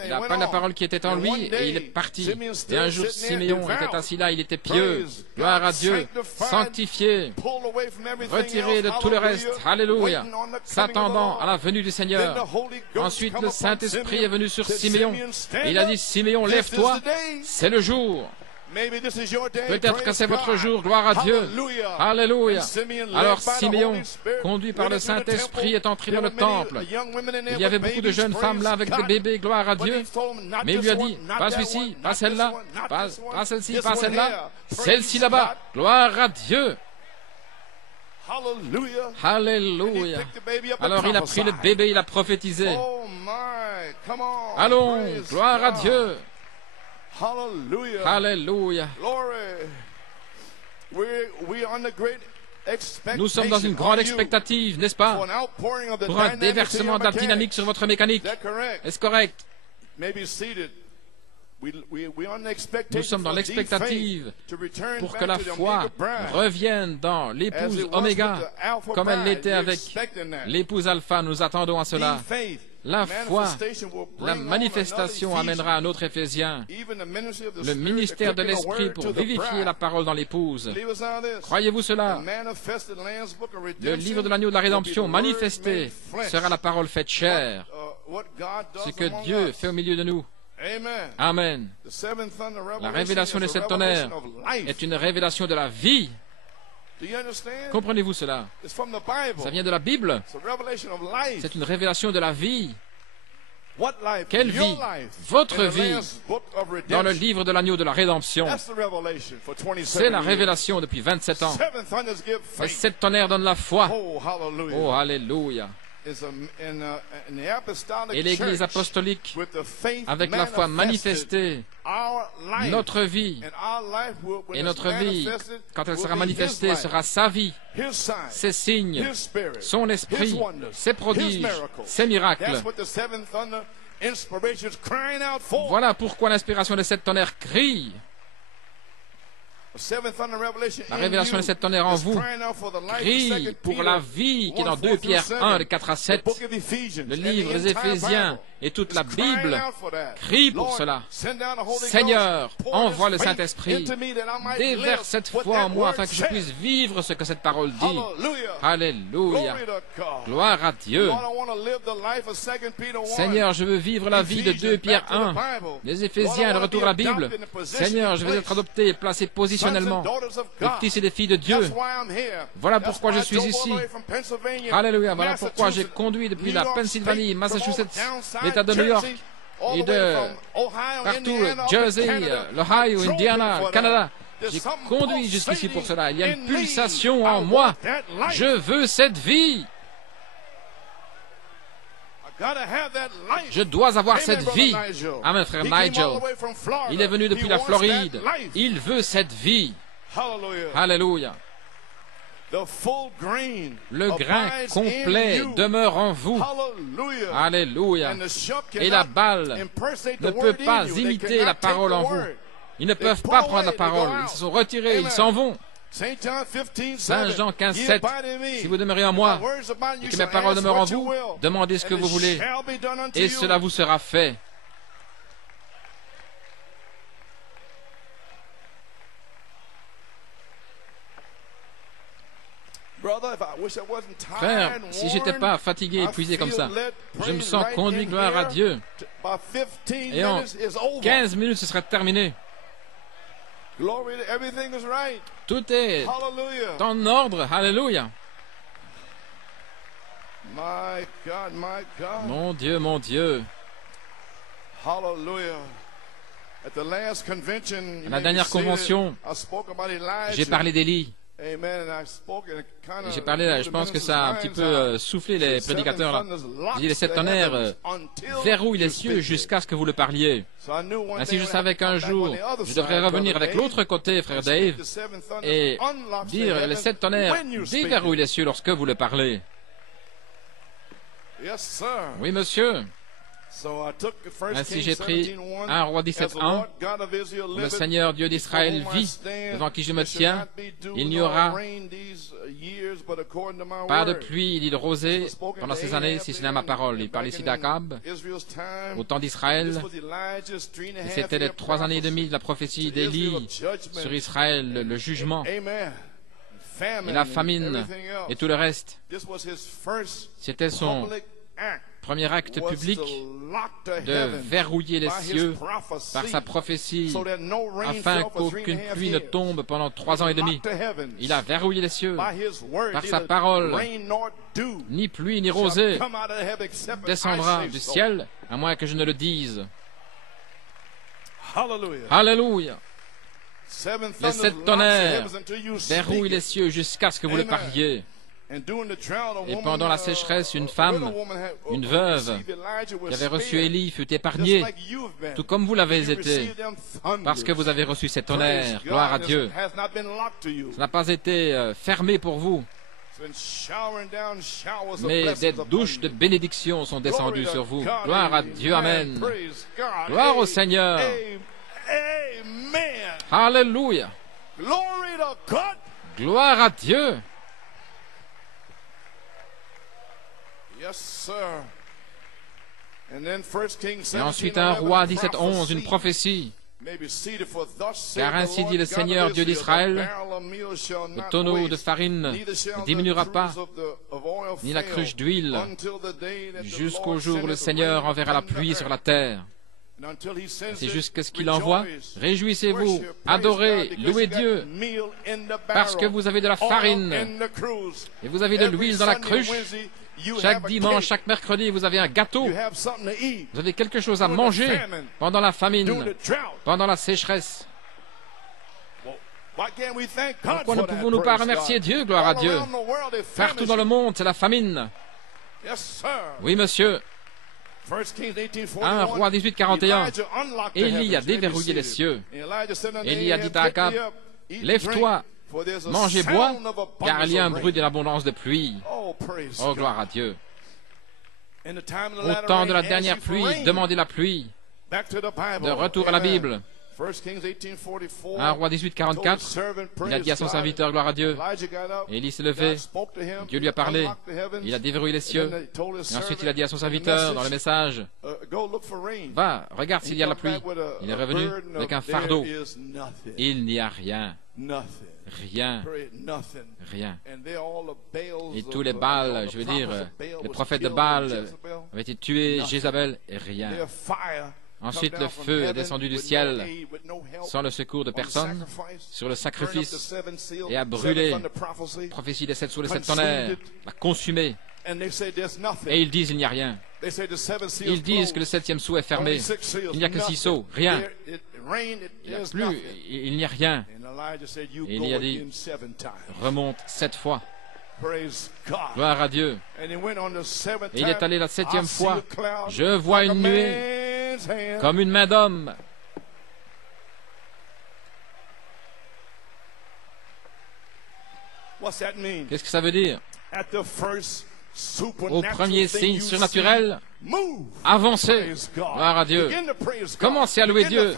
Il a pris la parole qui était en lui et il est parti. Et un jour, Siméon était assis là, il était pieux. Gloire à Dieu, sanctifié, retiré de tout le reste. Alléluia. S'attendant à la venue du Seigneur. Ensuite, le Saint-Esprit est venu sur Siméon. Et il a dit, Siméon, lève-toi, c'est le jour. Peut-être que c'est votre jour, gloire à Dieu. Alléluia. Alors Siméon, conduit par le Saint-Esprit, est entré dans le temple. Il y avait beaucoup de jeunes femmes là avec des bébés, gloire à Dieu. Mais il lui a dit, pas celui-ci, pas celle-là, pas celle-ci, pas celle-là, celle-ci là-bas, gloire à Dieu. Alléluia. Alors il a pris le bébé, il a prophétisé. Allons, gloire à Dieu. Alléluia. Nous sommes dans une grande expectative, n'est-ce pas? Pour un déversement de la dynamique sur votre mécanique. Est-ce correct? Nous sommes dans l'expectative pour que la foi revienne dans l'épouse Oméga comme elle l'était avec l'épouse Alpha. Nous attendons à cela. La foi, la manifestation amènera un autre Éphésiens, le ministère de l'Esprit pour vivifier la parole dans l'épouse. Croyez-vous cela? Le livre de l'agneau de la rédemption manifesté sera la parole faite chair, ce que Dieu fait au milieu de nous. Amen. La révélation des sept tonnerres est une révélation de la vie. Comprenez-vous cela? Ça vient de la Bible. C'est une révélation de la vie. Quelle vie? Votre vie dans le livre de l'agneau de la rédemption. C'est la révélation depuis 27 ans. Les sept tonnerres donnent la foi. Oh, alléluia. Et l'Église apostolique, avec la foi manifestée, notre vie, et notre vie, quand elle sera manifestée, sera sa vie, ses signes, son esprit, ses prodiges, ses miracles. Voilà pourquoi l'inspiration des sept tonnerres crie. La révélation des sept tonnerres en vous crie pour la vie qui est dans 2 Pierre 1, de 4 à 7. Le livre des Éphésiens et toute la Bible crie pour cela. Seigneur, envoie le Saint-Esprit, déverse cette foi en moi afin que je puisse vivre ce que cette parole dit. Alléluia. Gloire à Dieu. Seigneur, je veux vivre la vie de 2 Pierre 1. Les Éphésiens, le retour à la Bible. Seigneur, je veux être adopté et placé positionnellement. Les fils et les filles de Dieu. Voilà pourquoi je suis ici. Alléluia. Voilà pourquoi j'ai conduit depuis la Pennsylvanie, Massachusetts, l'État de New York et de partout, Jersey, l'Ohio, Indiana, Canada. J'ai conduit jusqu'ici pour cela. Il y a une pulsation en moi. Je veux cette vie. Je dois avoir cette vie. Amen, frère Nigel. Il est venu depuis la Floride. Il veut cette vie. Alléluia. Le grain complet demeure en vous. Alléluia. Et la balle ne peut pas imiter la parole en vous. Ils ne peuvent pas prendre la parole. Ils se sont retirés, ils s'en vont. Saint Jean 15, 7. Si vous demeurez en moi et que mes paroles demeurent en vous, demandez ce que vous voulez et cela vous sera fait. Frère, si j'étais pas fatigué, épuisé comme ça, je me sens conduit, gloire à Dieu. Et en 15 minutes, ce serait terminé. Tout est en ordre. Alléluia. Mon Dieu, mon Dieu. À la dernière convention, j'ai parlé d'Élie. J'ai parlé là, je pense que ça a un petit peu soufflé les prédicateurs là. J'ai dit les sept tonnerres verrouillent les cieux jusqu'à ce que vous le parliez. Ainsi je savais qu'un jour je devrais revenir avec l'autre côté, frère Dave, et dire les sept tonnerres déverrouillent les cieux lorsque vous le parlez. Oui, monsieur. Ainsi j'ai pris 1 Roi 17:1. Le Seigneur Dieu d'Israël vit, devant qui je me tiens. Il n'y aura pas de pluie ni de rosée pendant ces années, si ce n'est ma parole. Il parle ici d'Akab, au temps d'Israël. C'était les 3 années et demie de la prophétie d'Élie sur Israël, le jugement et la famine et tout le reste. C'était son premier acte public de verrouiller les cieux par sa prophétie afin qu'aucune pluie ne tombe pendant 3 ans et demi. Il a verrouillé les cieux par sa parole. Ni pluie ni rosée descendra du ciel à moins que je ne le dise. Alléluia. Les 7 tonnerres verrouillent les cieux jusqu'à ce que vous le parliez. Et pendant la sécheresse, une femme, une veuve, qui avait reçu Élie, fut épargnée, tout comme vous l'avez été, parce que vous avez reçu ces tonnerres. Gloire à Dieu. Ça n'a pas été fermé pour vous, mais des douches de bénédiction sont descendues sur vous. Gloire à Dieu. Amen. Gloire au Seigneur. Alléluia. Gloire à Dieu. Et ensuite un roi, 17:11, une prophétie. Car ainsi dit le Seigneur Dieu d'Israël, le tonneau de farine ne diminuera pas, ni la cruche d'huile, jusqu'au jour où le Seigneur enverra la pluie sur la terre. C'est jusqu'à ce qu'il envoie. Réjouissez-vous, adorez, louez Dieu, parce que vous avez de la farine et vous avez de l'huile dans la cruche. Chaque dimanche, chaque mercredi, vous avez un gâteau. Vous avez quelque chose à manger pendant la famine, pendant la sécheresse. Pourquoi ne pouvons-nous pas remercier Dieu, gloire à Dieu? Partout dans le monde, c'est la famine. Oui, monsieur. 1 Roi 18:41. Élie a déverrouillé les cieux. Élie a dit à Akab, lève-toi, mange et bois, car il y a un bruit de l'abondance de pluie. Oh, gloire à Dieu. Au temps de la dernière pluie, demandez la pluie. De retour à la Bible. 1 Roi 18:44, il a dit à son serviteur, gloire à Dieu. Élie s'est levé, Dieu lui a parlé, il a déverrouillé les cieux. Et ensuite il a dit à son serviteur, dans le message, va, regarde s'il y a la pluie. Il est revenu avec un fardeau. Il n'y a rien. Rien. Rien. Et tous les Baals, je veux dire, les prophètes de Baal avaient été tués, Jézabel, et rien. Ensuite, le feu est descendu du ciel, sans le secours de personne, sur le sacrifice, et a brûlé la prophétie des 7 sceaux, les 7 tonnerres, l'a consumé. Et ils disent, il n'y a rien. Ils disent que le 7e sceau est fermé. Il n'y a que 6 sceaux, rien. Il n'y a rien. Et il y a dit, remonte 7 fois. Gloire à Dieu. Et il est allé la 7e fois. Je vois une nuée comme une main d'homme. Qu'est-ce que ça veut dire? Au premier signe surnaturel, avancez. Gloire à Dieu. Commencez à louer Dieu.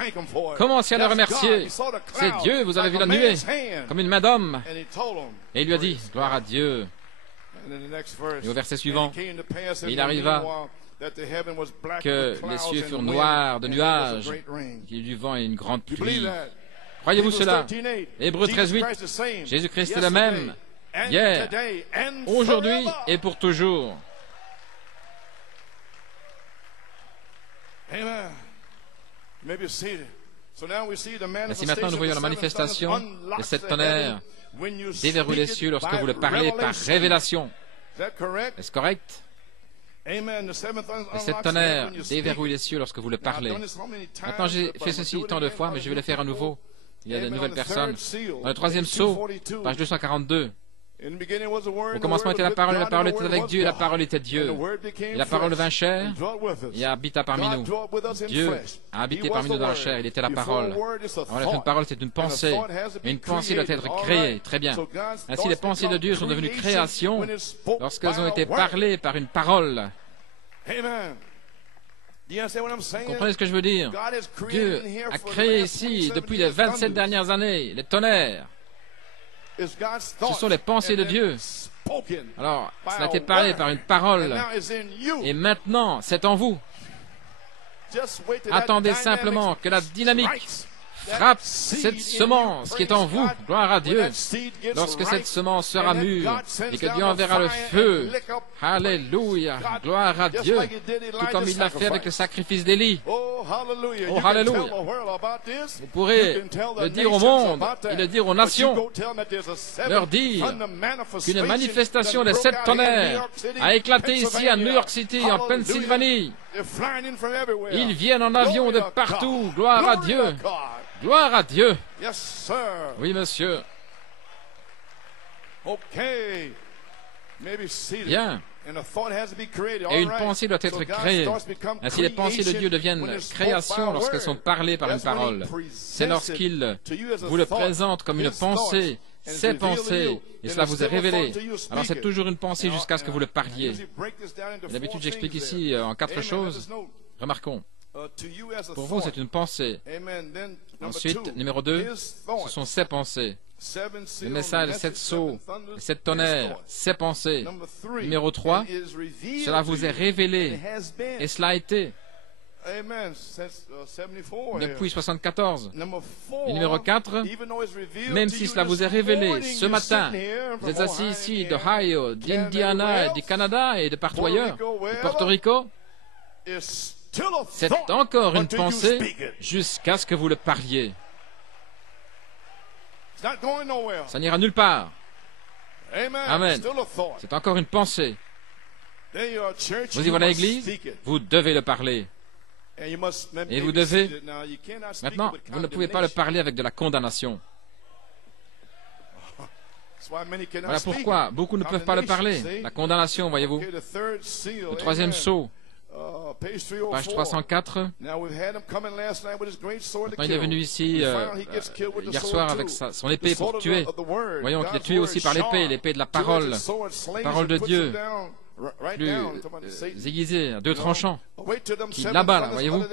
Commencez à le remercier. C'est Dieu, vous avez vu la nuée, comme une main d'homme. Et il lui a dit, gloire à Dieu. Et au verset suivant, il arriva que les cieux furent noirs de nuages, qu'il y eut du vent et une grande pluie. Croyez-vous cela? Hébreux 13:8, Jésus-Christ est le même, hier, aujourd'hui et pour toujours. Ainsi maintenant nous voyons la manifestation de cette tonnerre déverrouiller les cieux lorsque vous le parlez par révélation. Est-ce correct? Et cette tonnerre déverrouille les cieux lorsque vous le parlez. Maintenant, j'ai fait ceci tant de fois, mais je vais le faire à nouveau. Il y a de nouvelles personnes. Dans le 3e sceau, page 242. Au commencement était la parole était avec Dieu, et la parole était Dieu. Et la parole devint chair, et habita parmi nous. Dieu a habité parmi nous dans la chair, il était la parole. Alors, une parole, c'est une pensée. Et une pensée doit être créée. Très bien. Ainsi, les pensées de Dieu sont devenues créations lorsqu'elles ont été parlées par une parole. Vous comprenez ce que je veux dire? Dieu a créé ici, depuis les 27 dernières années, les tonnerres. Ce sont les pensées de Dieu. Alors, cela a été parlé par une parole. Et maintenant, c'est en vous. Attendez simplement que la dynamique frappe cette semence qui est en vous. Gloire à Dieu. Lorsque cette semence sera mûre et que Dieu enverra le feu. Alléluia. Gloire à Dieu. Tout comme il l'a fait avec le sacrifice d'Élie. Oh, alléluia. Vous pourrez le dire au monde et le dire aux nations. Leur dire qu'une manifestation des 7 tonnerres a éclaté ici à New York City, en Pennsylvanie. Ils viennent en avion de partout. Gloire à Dieu. Gloire à Dieu. Oui, monsieur. Bien. Et une pensée doit être créée. Ainsi, les pensées de Dieu deviennent créations lorsqu'elles sont parlées par une parole. C'est lorsqu'il vous le présente comme une pensée, ces pensées, et cela vous est révélé. Alors, c'est toujours une pensée jusqu'à ce que vous le parliez. D'habitude, j'explique ici en 4 choses. Remarquons. Pour vous, c'est une pensée. Ensuite, numéro 2, ce sont ces pensées. Le message, 7 sceaux, 7 tonnerres, 7 pensées. Numéro 3, cela vous est révélé, et cela a été depuis 74. Et numéro 4, même si cela vous est révélé ce matin, vous êtes assis ici d'Ohio, d'Indiana, du Canada et de partout ailleurs, de Porto Rico, c'est encore une pensée jusqu'à ce que vous le parliez. Ça n'ira nulle part. Amen. C'est encore une pensée. Vous y voilà l'église, vous devez le parler. Et vous devez... Maintenant, vous ne pouvez pas le parler avec de la condamnation. Voilà pourquoi beaucoup ne peuvent pas le parler. La condamnation, voyez-vous. Le troisième sceau. Page 304. Maintenant, il est venu ici hier soir avec son épée pour tuer. Voyons qu'il est tué aussi par l'épée de la parole de Dieu, plus aiguisée, à 2 tranchants, qui là-bas, là, voyez-vous,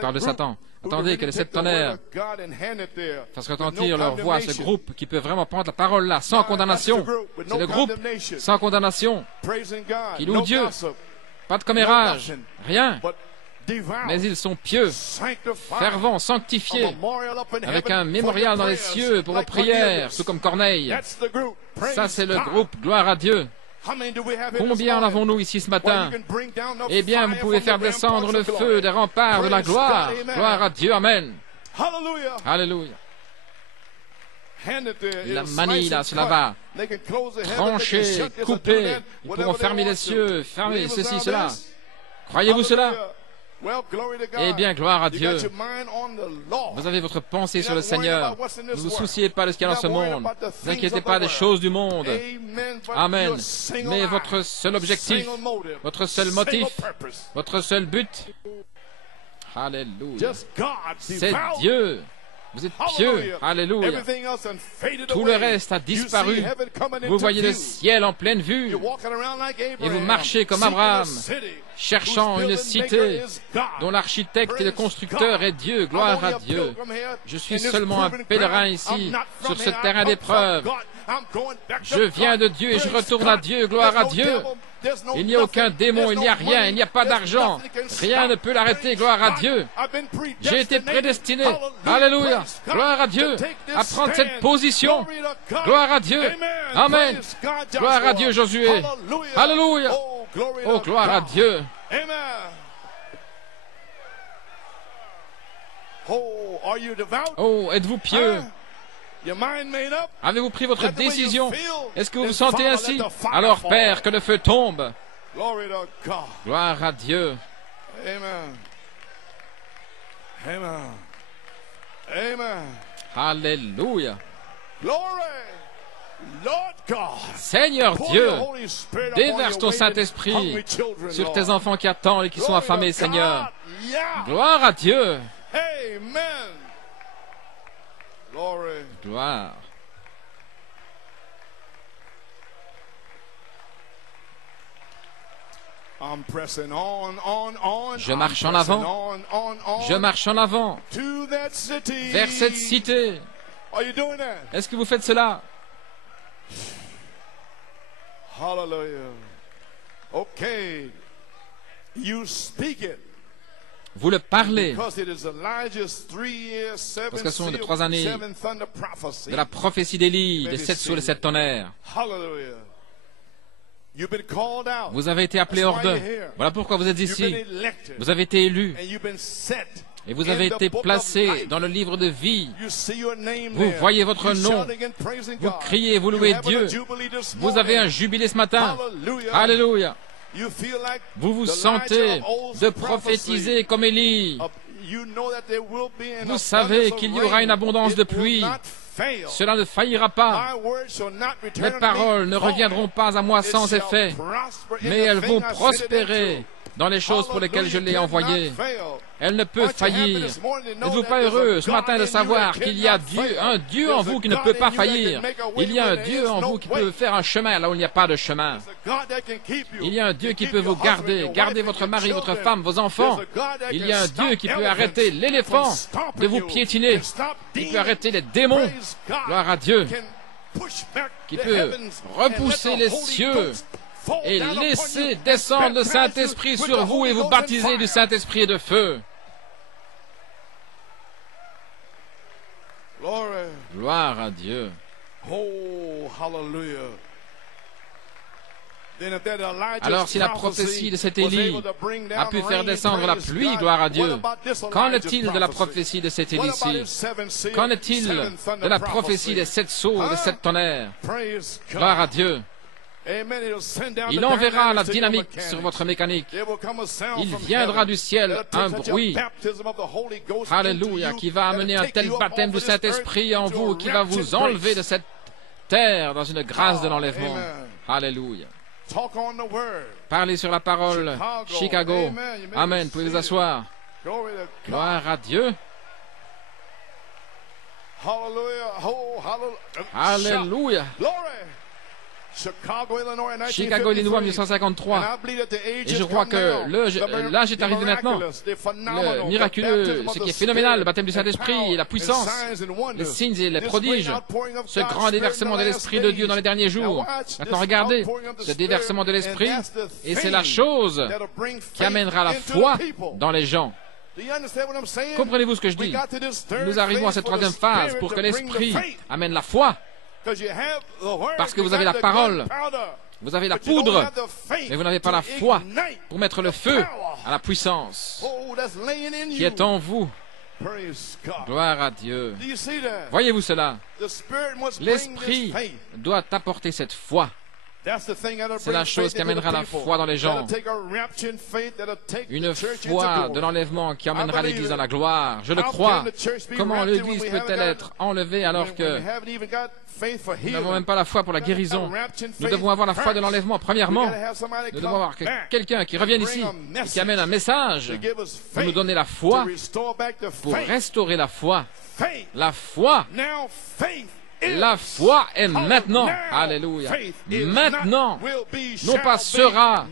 parle de Satan. Attendez que les 7 tonnerres fassent retentir leur voix, ce groupe qui peut vraiment prendre la parole là, sans condamnation. C'est le groupe sans condamnation qui loue Dieu. Pas de commérage, rien. Mais ils sont pieux, fervents, sanctifiés, avec un mémorial dans les cieux pour vos prières, tout comme Corneille. Ça, c'est le groupe, gloire à Dieu. Combien en avons-nous ici ce matin? Eh bien, vous pouvez faire descendre le feu des remparts de la gloire. Gloire à Dieu, amen. Alléluia. La manie, là, cela va trancher, couper. Ils pourront fermer les cieux, fermer ceci, cela. Croyez-vous cela? Eh bien, gloire à Dieu. Vous avez votre pensée sur le Seigneur. Ne vous souciez pas de ce qu'il y a dans ce monde. Ne vous inquiétez pas des choses du monde. Amen. Mais votre seul objectif, votre seul motif, votre seul but, alléluia, c'est Dieu. Vous êtes pieux. Alléluia. Tout le reste a disparu. Vous voyez le ciel en pleine vue. Et vous marchez comme Abraham, cherchant une cité dont l'architecte et le constructeur est Dieu. Gloire à Dieu. Je suis seulement un pèlerin ici, sur ce terrain d'épreuve. Je viens de Dieu et je retourne à Dieu. Gloire à Dieu. Il n'y a aucun démon, il n'y a rien, il n'y a pas d'argent. Rien ne peut l'arrêter, gloire à Dieu. J'ai été prédestiné, alléluia, gloire à Dieu, à prendre cette position. Gloire à Dieu, amen. Gloire à Dieu, Josué, alléluia. Oh, gloire à Dieu. Oh, êtes-vous pieux? Avez-vous pris votre décision? Est-ce que vous vous sentez ainsi? Alors, Père, que le feu tombe. Gloire à Dieu. Alléluia. Seigneur Dieu, déverse ton Saint-Esprit sur tes enfants qui attendent et qui sont affamés, Seigneur. Gloire à Dieu. Gloire. Je marche en avant. Je marche en avant vers cette cité. Est-ce que vous faites cela? Hallelujah. Okay. You speak it. Vous le parlez, parce que ce sont les 3 années de la prophétie d'Élie, des 7 sceaux et les 7 tonnerres. Vous avez été appelé hors d'eux. Voilà pourquoi vous êtes ici. Vous avez été élu. Et vous avez été placé dans le livre de vie. Vous voyez votre nom. Vous criez, vous louez Dieu. Vous avez un jubilé ce matin. Alléluia. Vous vous sentez de prophétiser comme Élie. Vous savez qu'il y aura une abondance de pluie. Cela ne faillira pas. Mes paroles ne reviendront pas à moi sans effet, mais elles vont prospérer dans les choses pour lesquelles je l'ai envoyé. Elle ne peut faillir. N'êtes-vous pas heureux ce matin de savoir qu'il y a un Dieu en vous qui ne peut pas faillir? Il y a un Dieu en vous qui peut faire un chemin là où il n'y a pas de chemin. Il y a un Dieu qui peut vous garder, garder votre mari, votre femme, vos enfants. Il y a un Dieu qui peut arrêter l'éléphant de vous piétiner. Il peut arrêter les démons. Gloire à Dieu. Qui peut repousser les cieux et laisser descendre le Saint-Esprit sur vous et vous baptiser du Saint-Esprit et de feu. Gloire à Dieu. Oh, hallelujah. Alors si la prophétie de cet Élie a pu faire descendre la pluie, gloire à Dieu, qu'en est-il de la prophétie de cet Élie-ci? Qu'en est-il de la prophétie des 7 sceaux, des 7 tonnerres? Gloire à Dieu. Il enverra la dynamique sur votre mécanique. Il viendra du ciel un bruit, alléluia, qui va amener un tel baptême du Saint-Esprit en vous, qui va vous enlever de cette terre dans une grâce de l'enlèvement. Alléluia. Parlez sur la parole. Chicago. Amen. Vous pouvez vous asseoir. Gloire à Dieu. Alléluia. Chicago, Illinois, 1953. Et je crois que l'âge est arrivé maintenant. Le miraculeux, ce qui est phénoménal, le baptême du Saint-Esprit, la puissance, les signes et les prodiges, ce grand déversement de l'Esprit de Dieu dans les derniers jours. Maintenant, regardez, ce déversement de l'Esprit, et c'est la chose qui amènera la foi dans les gens. Comprenez-vous ce que je dis? Nous arrivons à cette troisième phase pour que l'Esprit amène la foi. Parce que vous avez la parole, vous avez la poudre, mais vous n'avez pas la foi pour mettre le feu à la puissance qui est en vous. Gloire à Dieu. Voyez-vous cela? L'Esprit doit apporter cette foi. C'est la chose qui amènera la foi dans les gens. Une foi de l'enlèvement qui emmènera l'Église dans la gloire. Je le crois. Comment l'Église peut-elle être enlevée alors que nous n'avons même pas la foi pour la guérison? Nous devons avoir la foi de l'enlèvement. Premièrement, nous devons avoir quelqu'un qui revienne ici et qui amène un message pour nous donner la foi, pour restaurer la foi. La foi. La foi est maintenant. Alléluia. Maintenant. Non pas sera.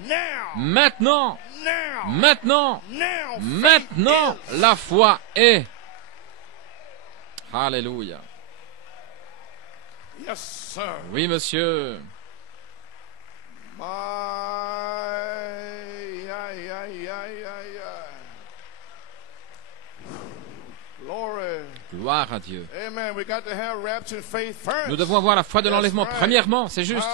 Maintenant. Maintenant. Maintenant. La foi est. Alléluia. Oui, monsieur. Gloire à Dieu. Nous devons avoir la foi de l'enlèvement. Premièrement, c'est juste.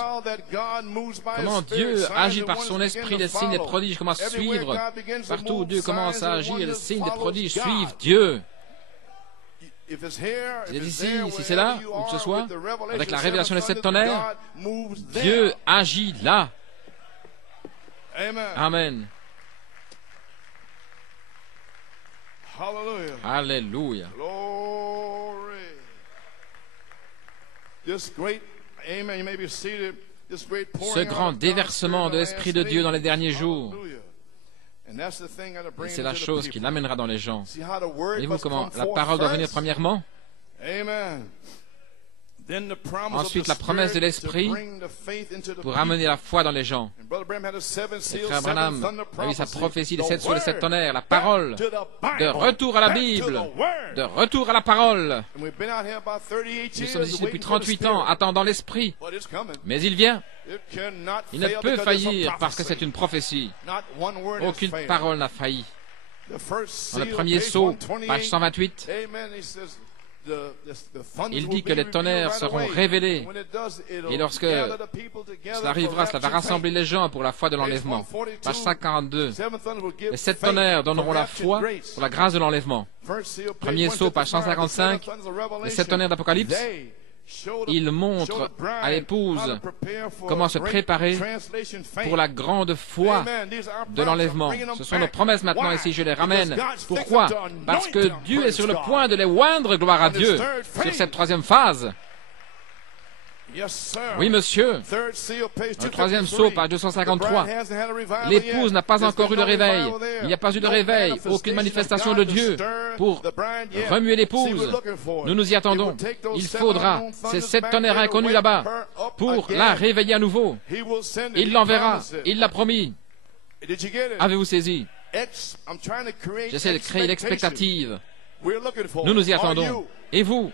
Comment Dieu agit par son esprit, les signes, les prodiges commencent à suivre. Partout où Dieu commence à agir, les signes, les prodiges suivent Dieu. Il est ici, si c'est là, où que ce soit, avec la révélation des 7 tonnerres, Dieu agit là. Amen. Alléluia. Ce grand déversement de l'Esprit de Dieu dans les derniers jours. Et c'est la chose qui l'amènera dans les gens. Voyez-vous comment la parole doit venir premièrement? Ensuite, la promesse de l'Esprit pour amener la foi dans les gens. Et frère Branham a eu sa prophétie des 7 sur les 7 tonnerres, la parole, de retour à la Bible, de retour à la parole. Nous sommes ici depuis 38 ans, attendant l'Esprit. Mais il vient. Il ne peut faillir parce que c'est une prophétie. Aucune parole n'a failli. Dans le premier sceau, page 128, il dit que les tonnerres seront révélés. Et lorsque cela arrivera, cela va rassembler les gens pour la foi de l'enlèvement. Page 142. Les 7 tonnerres donneront la foi pour la grâce de l'enlèvement. Premier sceau, page 155. Les 7 tonnerres d'Apocalypse. Il montre à l'épouse comment se préparer pour la grande foi de l'enlèvement. Ce sont nos promesses maintenant ici, je les ramène. Pourquoi? Parce que Dieu est sur le point de les oindre, gloire à Dieu, sur cette troisième phase. Oui, monsieur. Le troisième sceau, page 253. L'épouse n'a pas encore eu de réveil. Il n'y a pas eu de réveil, aucune manifestation de Dieu pour remuer l'épouse. Nous nous y attendons. Il faudra ces 7 tonnerres inconnus là-bas pour la réveiller à nouveau. Il l'enverra. Il l'a promis. Avez-vous saisi? J'essaie de créer l'expectative. Nous nous y attendons. Et vous?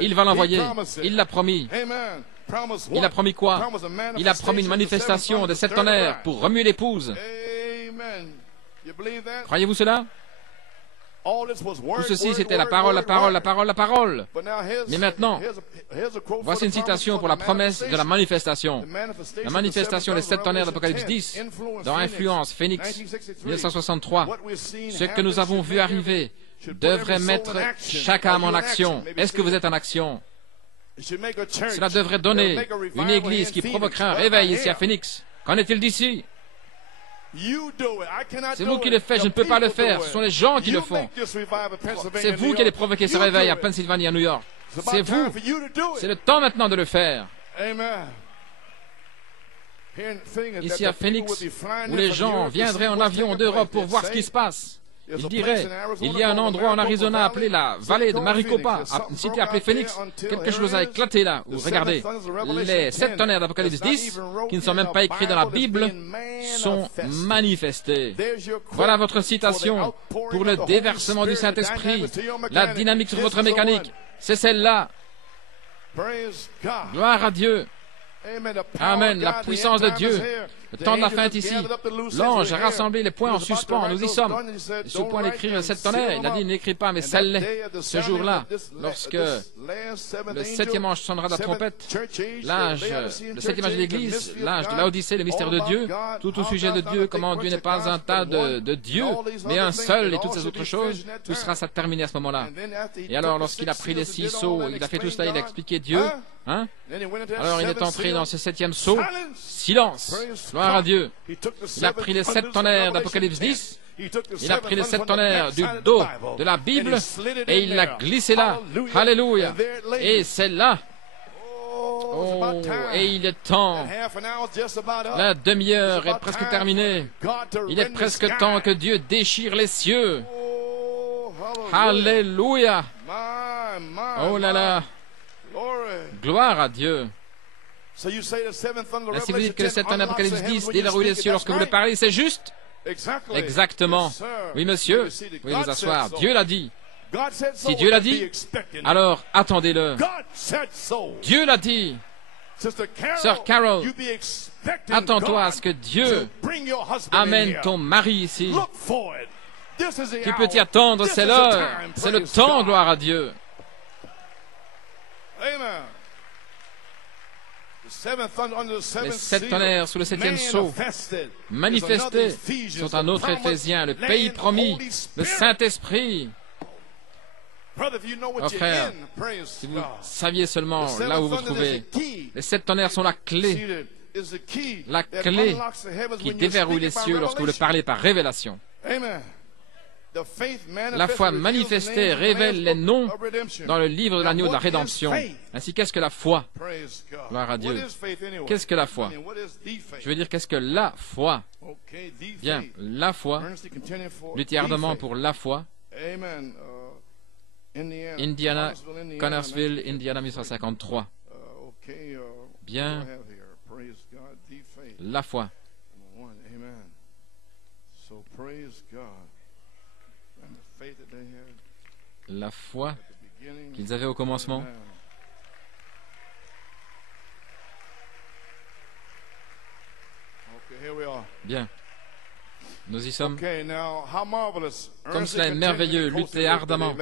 Il va l'envoyer. Il l'a promis. Il a promis quoi? Il a promis une manifestation de 7 tonnerres pour remuer l'épouse. Croyez-vous cela? Tout ceci, c'était la parole, la parole, la parole, la parole. Mais maintenant, voici une citation pour la promesse de la manifestation. La manifestation des 7 tonnerres d'Apocalypse 10, dans Influence, Phoenix, 1963. Ce que nous avons vu arriver devrait mettre chaque âme en action. Est-ce que vous êtes en action? Cela devrait donner une église qui provoquerait un réveil ici à Phoenix. Qu'en est-il d'ici? C'est vous qui le faites, je ne peux pas le faire. Ce sont les gens qui le font. C'est vous qui allez provoquer ce réveil à Pennsylvanie, à New York. C'est vous. C'est le temps maintenant de le faire. Ici à Phoenix, où les gens viendraient en avion d'Europe pour voir ce qui se passe. Il dirait, il y a un endroit en Arizona appelé la vallée de Maricopa, une cité appelée Phoenix. Quelque chose a éclaté là. Regardez, les 7 tonnerres d'Apocalypse 10, qui ne sont même pas écrits dans la Bible, sont manifestés. Voilà votre citation pour le déversement du Saint-Esprit. La dynamique sur votre mécanique, c'est celle-là. Gloire à Dieu. Amen. La puissance de Dieu. Le temps de la fin est ici. L'ange a rassemblé les points en suspens. Nous y sommes. Et sur le point d'écrire 7 tonnerres, il a dit, n'écris pas, mais scelle-les. Ce jour-là, lorsque le 7e ange sonnera de la trompette, le 7e ange de l'Église, l'âge de l'Odyssée, le mystère de Dieu, tout au sujet de Dieu, comment Dieu n'est pas un tas de dieux, mais un seul et toutes ces autres choses, tout sera ça terminé à ce moment-là. Et alors, lorsqu'il a pris les 6 sceaux, il a fait tout cela, il a expliqué Dieu. Alors il est entré dans ce 7e sceau. Silence. Gloire à Dieu. Il a pris les 7 tonnerres d'Apocalypse 10. Il a pris les 7 tonnerres du dos de la Bible et il l'a glissé là. Alléluia. Et c'est là. Oh, et il est temps. La demi-heure est presque terminée. Il est presque temps que Dieu déchire les cieux. Alléluia. Oh là là. Gloire à Dieu. Ainsi vous dites que le 7 tonnerres d'Apocalypse 10 déverrouille les cieux lorsque vous le parlez, c'est juste? Exactement. Oui, monsieur. Vous pouvez vous asseoir. Dieu l'a dit. Si Dieu l'a dit, alors attendez-le. Dieu l'a dit. Sœur Carol, attends-toi à ce que Dieu amène ton mari ici. Tu peux t'y attendre, c'est l'heure. C'est le temps, gloire à Dieu. Les 7 tonnerres sous le 7e sceau, manifestés, sont un autre Éphésiens, le pays promis, le Saint-Esprit. Oh frère, si vous saviez seulement là où vous vous trouvez, les 7 tonnerres sont la clé qui déverrouille les cieux lorsque vous le parlez par révélation. La foi manifestée révèle les noms dans le livre de l'agneau de la rédemption. Ainsi, qu'est-ce que la foi? Gloire à Dieu. Qu'est-ce que la foi? Je veux dire, qu'est-ce que la foi? Bien, la foi, lutter ardemment pour la foi. Indiana, Connersville, Indiana, 1953. Bien, la foi. La foi qu'ils avaient au commencement. Bien. Nous y sommes. Comme cela est merveilleux, lutter ardemment.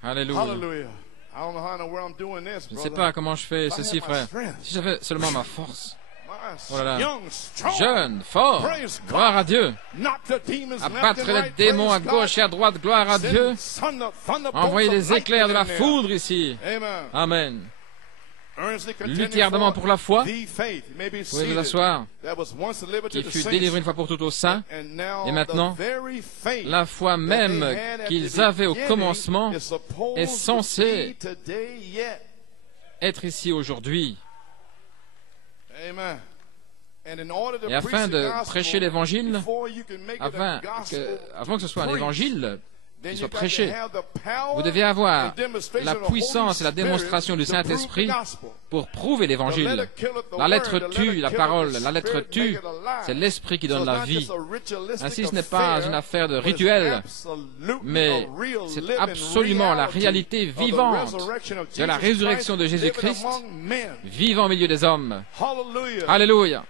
Alléluia. Je ne sais pas comment je fais ceci, frère. Si j'avais seulement ma force. Oh là là. Jeune, fort, gloire à Dieu. Abattre les démons à gauche et à droite, gloire à Dieu. Envoyer des éclairs de la foudre ici. Amen. Lutter ardemment pour la foi. Vous pouvez vous asseoir. Qui fut délivré une fois pour toutes aux saints. Et maintenant, la foi même qu'ils avaient au commencement est censée être ici aujourd'hui. Et afin de prêcher l'Évangile, avant que ce soit un Évangile qui soit prêché, vous devez avoir la puissance et la démonstration du Saint-Esprit pour prouver l'Évangile. La lettre tue la parole, la lettre tue, c'est l'Esprit qui donne la vie. Ainsi, ce n'est pas une affaire de rituel, mais c'est absolument la réalité vivante de la résurrection de Jésus-Christ, vivant au milieu des hommes. Alléluia!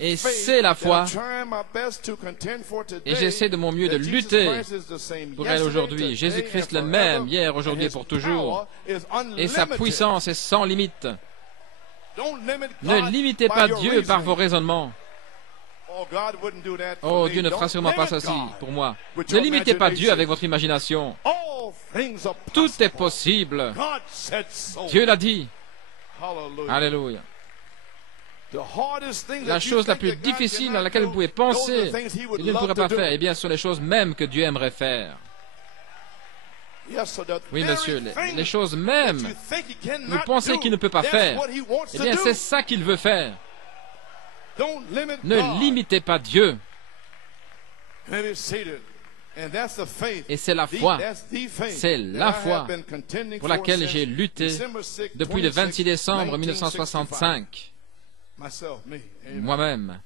Et c'est la foi, et j'essaie de mon mieux de lutter pour elle aujourd'hui. Jésus-Christ le même, hier, aujourd'hui et pour toujours, et sa puissance est sans limite. Ne limitez pas Dieu par vos raisonnements. Oh, Dieu ne fera sûrement pas ceci pour moi. Ne limitez pas Dieu avec votre imagination. Tout est possible. Dieu l'a dit. Alléluia. La chose la plus difficile à laquelle vous pouvez penser, il ne pourrait pas faire, eh bien, ce sont les choses mêmes que Dieu aimerait faire. Oui, monsieur, les choses mêmes, vous pensez qu'il ne peut pas faire, eh bien, c'est ça qu'il veut faire. Ne limitez pas Dieu. Et c'est la foi pour laquelle j'ai lutté depuis le 26 décembre 1965. Moi-même,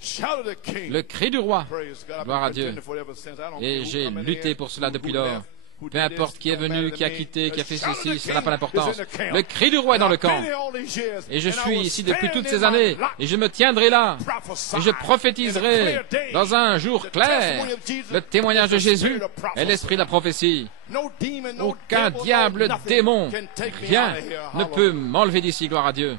le cri du roi, gloire à Dieu, et j'ai lutté pour cela depuis lors. Peu importe qui est venu, qui a quitté, qui a fait ceci, ça n'a pas d'importance. Le cri du roi est dans le camp. Et je suis ici depuis toutes ces années, et je me tiendrai là, et je prophétiserai dans un jour clair le témoignage de Jésus et l'esprit de la prophétie. Aucun diable, démon, rien ne peut m'enlever d'ici, gloire à Dieu.